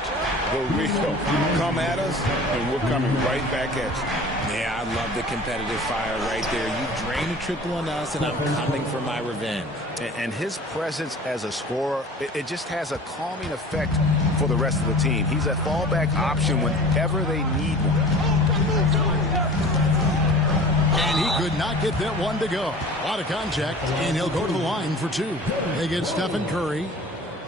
The real come at us, and we're coming right back at you. Yeah, I love the competitive fire right there. You drain a triple on us, and I'm coming for my revenge. And his presence as a scorer, it just has a calming effect for the rest of the team. He's a fallback option whenever they need one. And he could not get that one to go. A lot of contact, and he'll go to the line for 2. They get Stephen Curry.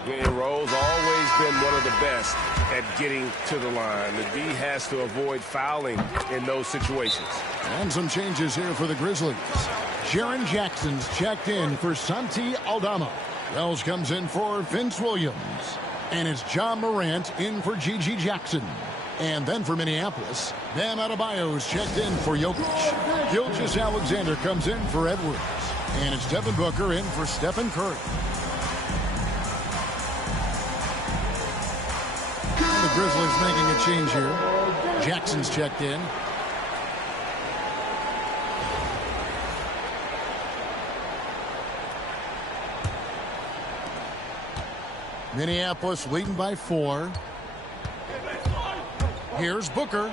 Rowe's always been one of the best at getting to the line. The D has to avoid fouling in those situations. And some changes here for the Grizzlies. Jaren Jackson's checked in for Santi Aldama. Wells comes in for Vince Williams. And it's John Morant in for Gigi Jackson. And then for Minneapolis, Bam Adebayo's checked in for Jokic. Gilgeous Alexander comes in for Edwards. And it's Devin Booker in for Stephen Curry. And the Grizzlies making a change here. Jackson's checked in. Minneapolis leading by 4. Here's Booker.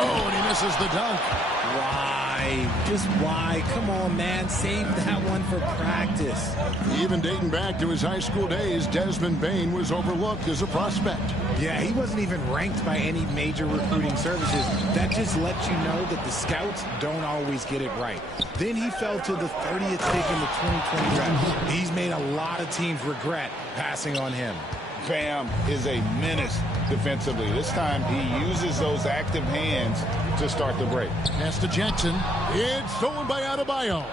Oh, and he misses the dunk. Why? Just why? Come on, man. Save that one for practice. Even dating back to his high school days, Desmond Bane was overlooked as a prospect. Yeah, he wasn't even ranked by any major recruiting services. That just lets you know that the scouts don't always get it right. Then he fell to the 30th pick in the 2020 draft. He's made a lot of teams regret passing on him. Bam is a menace defensively. This time he uses those active hands to start the break. Pass to Jackson. It's stolen by Adebayo.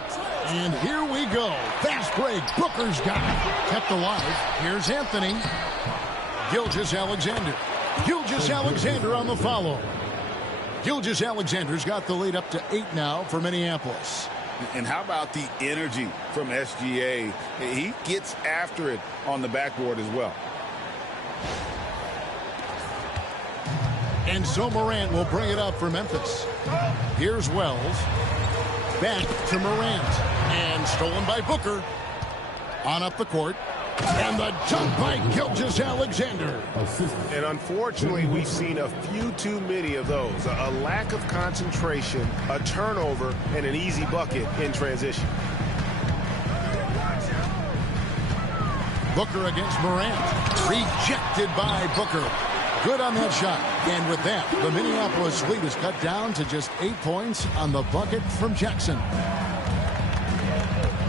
And here we go. Fast break. Booker's got it. Kept alive. Here's Anthony. Gilgeous Alexander. Gilgeous Alexander on the follow. Gilgeous Alexander's got the lead up to 8 now for Minneapolis. And how about the energy from SGA? He gets after it on the backboard as well. And so Morant will bring it up for Memphis. Here's Wells. Back to Morant. And stolen by Booker. On up the court. And the dunk by Gilgeous Alexander. And unfortunately, we've seen a few too many of those. A lack of concentration, a turnover, and an easy bucket in transition. Booker against Morant. Rejected by Booker. Good on that shot. And with that, the Minneapolis lead is cut down to just 8 points on the bucket from Jackson.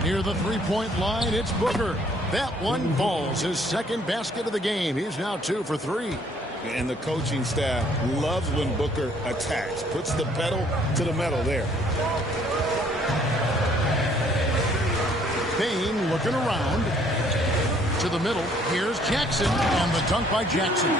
Near the three-point line, it's Booker. That one falls. His second basket of the game. He's now 2 for 3. And the coaching staff loves when Booker attacks. Puts the pedal to the metal there. Bane looking around. To the middle. Here's Jackson. And the dunk by Jackson.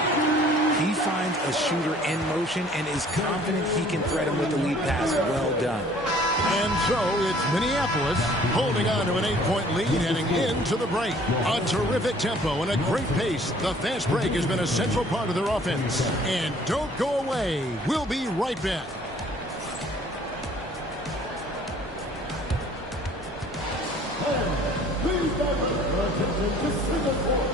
He finds a shooter in motion and is confident he can thread him with the lead pass. Well done. And so it's Minneapolis holding on to an 8-point lead heading into the break. A terrific tempo and a great pace. The fast break has been a central part of their offense. And don't go away. We'll be right back. Please divert your attention to single court.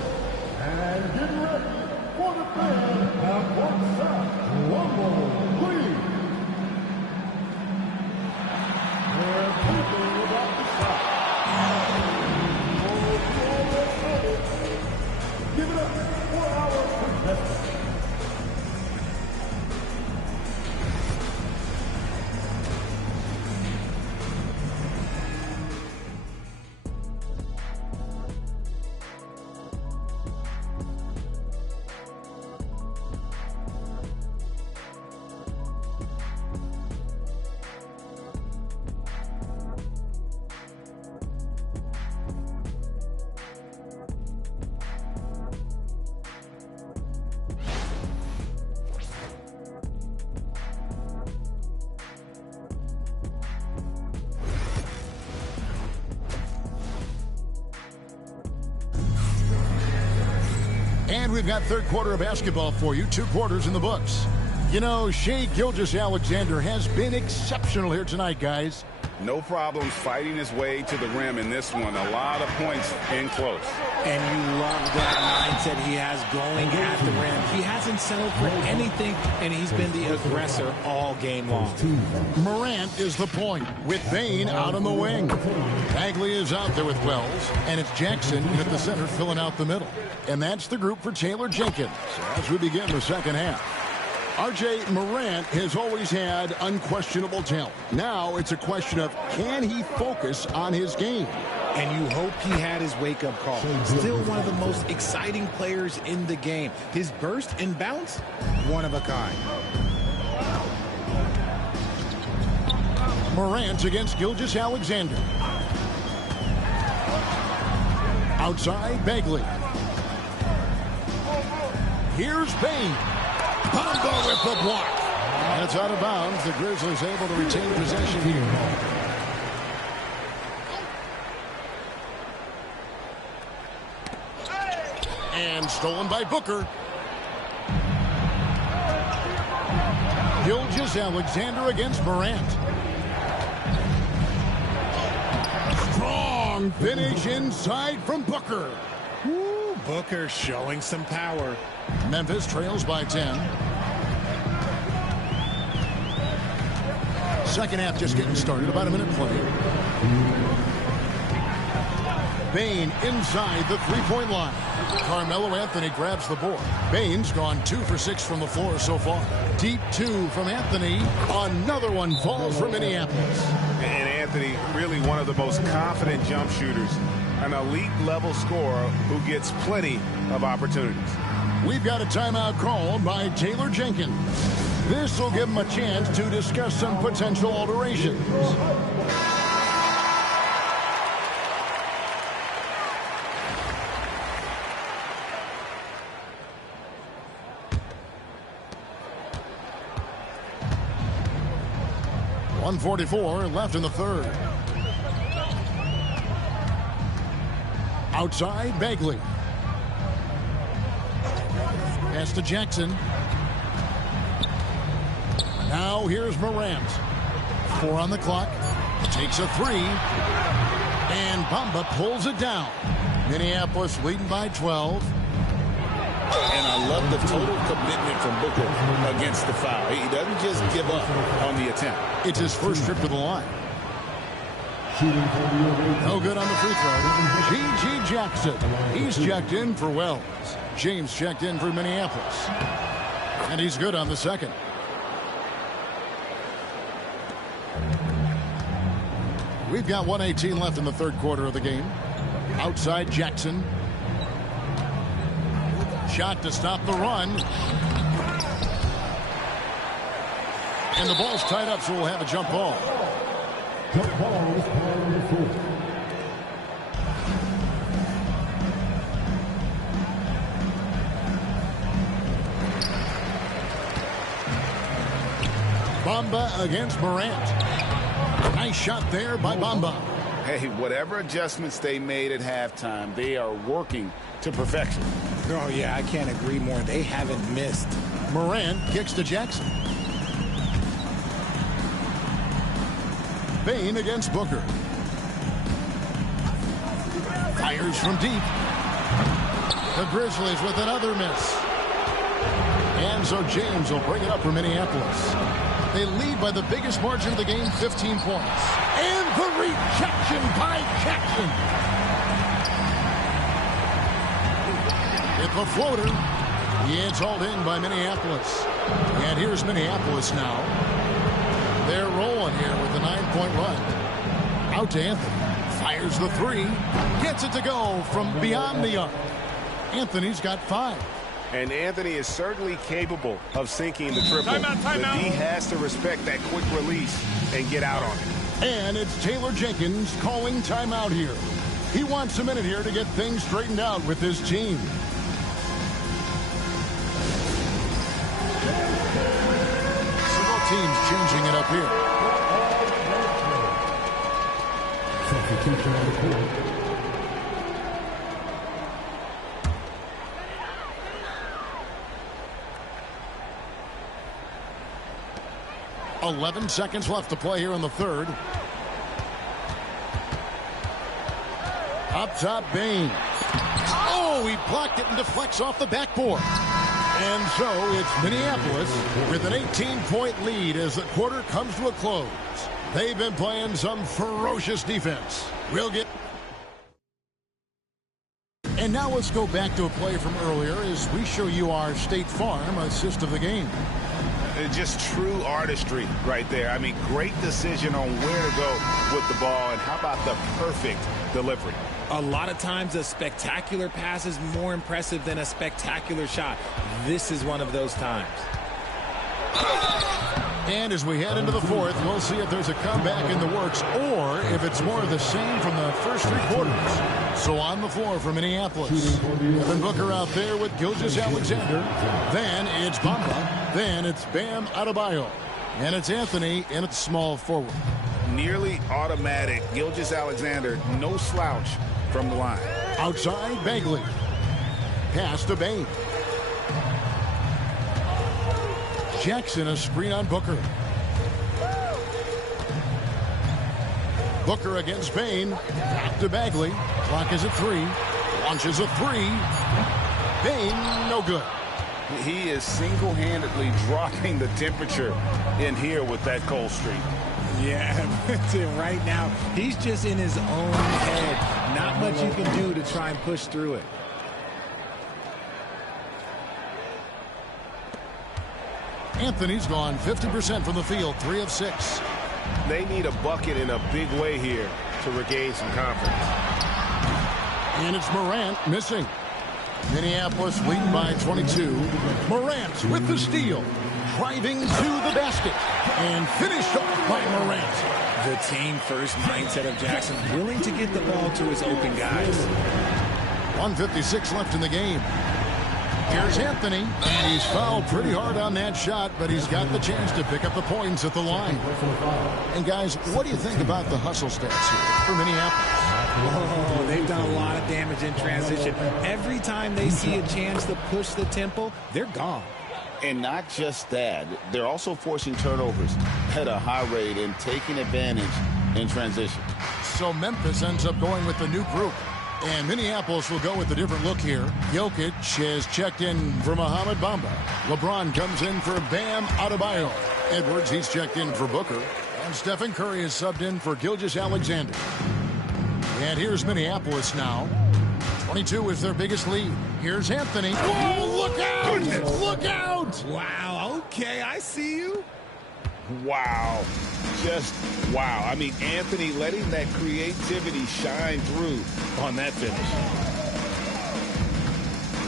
And get ready for the fan at courtside rumble, please. They're thinking about the shot. Give it up for our contestants. And we've got third quarter of basketball for you. 2 quarters in the books. You know, Shai Gilgeous-Alexander has been exceptional here tonight, guys. No problems fighting his way to the rim in this one. A lot of points in close. And you love that mindset he has going at the rim. He hasn't settled for anything, and he's been the aggressor all game long. Morant is the point with Bane out on the wing. Bagley is out there with Wells, and it's Jackson at the center filling out the middle. And that's the group for Taylor Jenkins as we begin the second half. R.J. Morant has always had unquestionable talent. Now it's a question of, can he focus on his game? And you hope he had his wake-up call. Still one of the most exciting players in the game. His burst and bounce, one of a kind. Morant against Gilgeous-Alexander. Outside, Bagley. Here's Bane. Bamba with the block. And it's out of bounds. The Grizzlies able to retain possession here. And stolen by Booker. Gilgeous-Alexander against Morant. Strong finish inside from Booker. Woo, Booker showing some power. Memphis trails by 10. Second half just getting started. About a minute play. Bane inside the three-point line. Carmelo Anthony grabs the board. Bane's gone 2 for 6 from the floor so far. Deep 2 from Anthony. Another one falls for Minneapolis. And Anthony, really one of the most confident jump shooters. An elite level scorer who gets plenty of opportunities. We've got a timeout called by Taylor Jenkins. This will give him a chance to discuss some potential alterations. .144 left in the third. Outside, Bagley. Pass to Jackson. Now here's Morant. 4 on the clock. Takes a 3. And Bamba pulls it down. Minneapolis leading by 12. And I love the total commitment from Booker against the foul. He doesn't just give up on the attempt. It's his first trip to the line. No good on the free throw. G.G. Jackson. He's checked in for Wells. James checked in for Minneapolis. And he's good on the second. We've got 1:18 left in the third quarter of the game. Outside Jackson. Shot to stop the run. And the ball's tied up, so we'll have a jump ball. Jump ball is called. Bamba against Morant. Nice shot there by Bamba. Hey, whatever adjustments they made at halftime, they are working to perfection. Oh, yeah, I can't agree more. They haven't missed. Morant kicks to Jackson. Bane against Booker. Fires from deep. The Grizzlies with another miss. And so James will bring it up for Minneapolis. They lead by the biggest margin of the game, 15 points. And the rejection by Jackson. It's a floater. It's hauled in by Minneapolis. And here's Minneapolis now. They're rolling here with a 9-point run. Out to Anthony. Fires the 3. Gets it to go from beyond the arc. Anthony's got 5. And Anthony is certainly capable of sinking the triple. Timeout. But he has to respect that quick release and get out on it. And it's Taylor Jenkins calling timeout here. He wants a minute here to get things straightened out with his team. So both teams changing it up here. Substitution on the court. 11 seconds left to play here in the third. Up top, Bain. Oh, he blocked it and deflects off the backboard. And so it's Minneapolis with an 18-point lead as the quarter comes to a close. They've been playing some ferocious defense. We'll get... And now let's go back to a play from earlier as we show you our State Farm assist of the game. Just true artistry right there. I mean, great decision on where to go with the ball, and how about the perfect delivery? A lot of times a spectacular pass is more impressive than a spectacular shot. This is one of those times. And as we head into the fourth, we'll see if there's a comeback in the works or if it's more of the same from the first three quarters. So on the floor for Minneapolis, Devin Booker out there with Gilgeous-Alexander. Then it's Bamba. Then it's Bam Adebayo. And it's Anthony in at small forward. Nearly automatic. Gilgeous-Alexander, no slouch from the line. Outside, Bagley. Pass to Bain. Jackson, a screen on Booker. Booker against Bain. Back to Bagley. Clock is at 3. Launches a 3. Bain, no good. He is single-handedly dropping the temperature in here with that cold streak. Yeah, right now, he's just in his own head. Not much you can do to try and push through it. Anthony's gone 50% from the field, 3 of 6. They need a bucket in a big way here to regain some confidence. And it's Morant missing. Minneapolis leading by 22. Morant with the steal. Driving to the basket. And finished off by Morant. The team-first mindset of Jackson, willing to get the ball to his open guys. 1:56 left in the game. Here's Anthony, and he's fouled pretty hard on that shot, but he's got the chance to pick up the points at the line. And guys, what do you think about the hustle stats here for Minneapolis? Oh, they've done a lot of damage in transition. Every time they see a chance to push the tempo, they're gone. And not just that, they're also forcing turnovers at a high rate and taking advantage in transition. So Memphis ends up going with the new group. And Minneapolis will go with a different look here. Jokic has checked in for Mohamed Bamba. LeBron comes in for Bam Adebayo. Edwards, he's checked in for Booker. And Stephen Curry is subbed in for Gilgeous-Alexander. And here's Minneapolis now. 22 is their biggest lead. Here's Anthony. Whoa, look out! Goodness. Look out! Wow, okay, I see you. Wow. Just wow. I mean, Anthony letting that creativity shine through on that finish.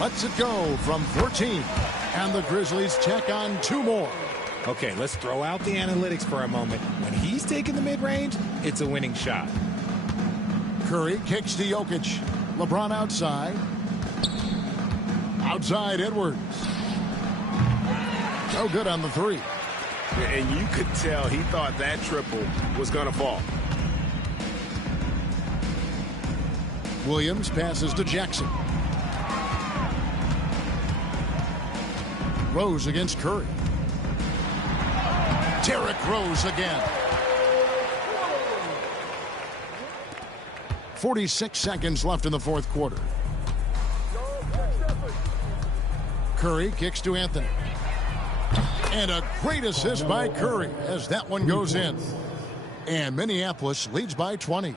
Lets it go from 14. And the Grizzlies check on 2 more. Okay, let's throw out the analytics for a moment. When he's taking the mid-range, it's a winning shot. Curry kicks to Jokic. LeBron outside. Outside, Edwards. No good on the 3. And you could tell he thought that triple was going to fall. Williams passes to Jackson. Rose against Curry. Derrick Rose again. 46 seconds left in the fourth quarter. Curry kicks to Anthony. And a great assist by Curry as that one goes in. And Minneapolis leads by 20.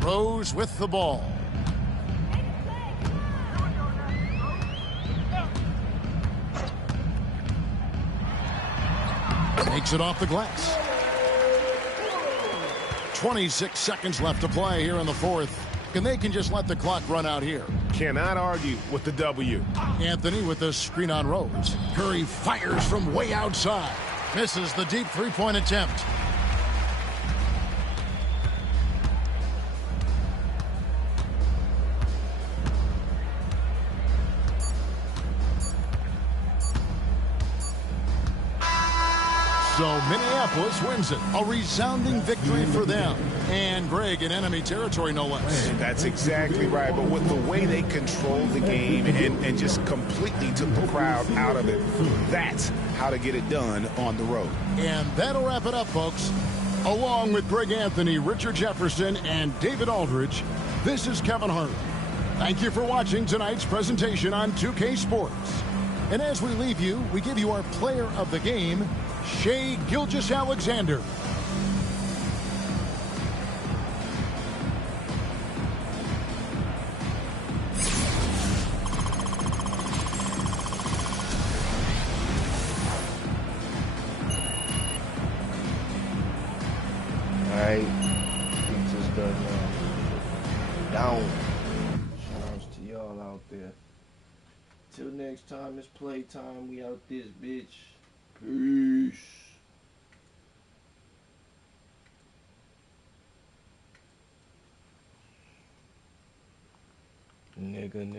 Rose with the ball. Makes it off the glass. 26 seconds left to play here in the fourth. And they can just let the clock run out here. Cannot argue with the W. Anthony with the screen on Rose. Curry fires from way outside. Misses the deep three-point attempt. So Minneapolis wins it. A resounding victory for them. And Greg, in enemy territory, no less. That's exactly right. But with the way they controlled the game and just completely took the crowd out of it, that's how to get it done on the road. And that'll wrap it up, folks. Along with Greg Anthony, Richard Jefferson, and David Aldridge, this is Kevin Harlan. Thank you for watching tonight's presentation on 2K Sports. And as we leave you, we give you our player of the game, Shai Gilgeous-Alexander. Alright, pizza's done now. Down. Shouts to y'all out there. Till next time, it's playtime. We out this bitch. Peace. Nigga.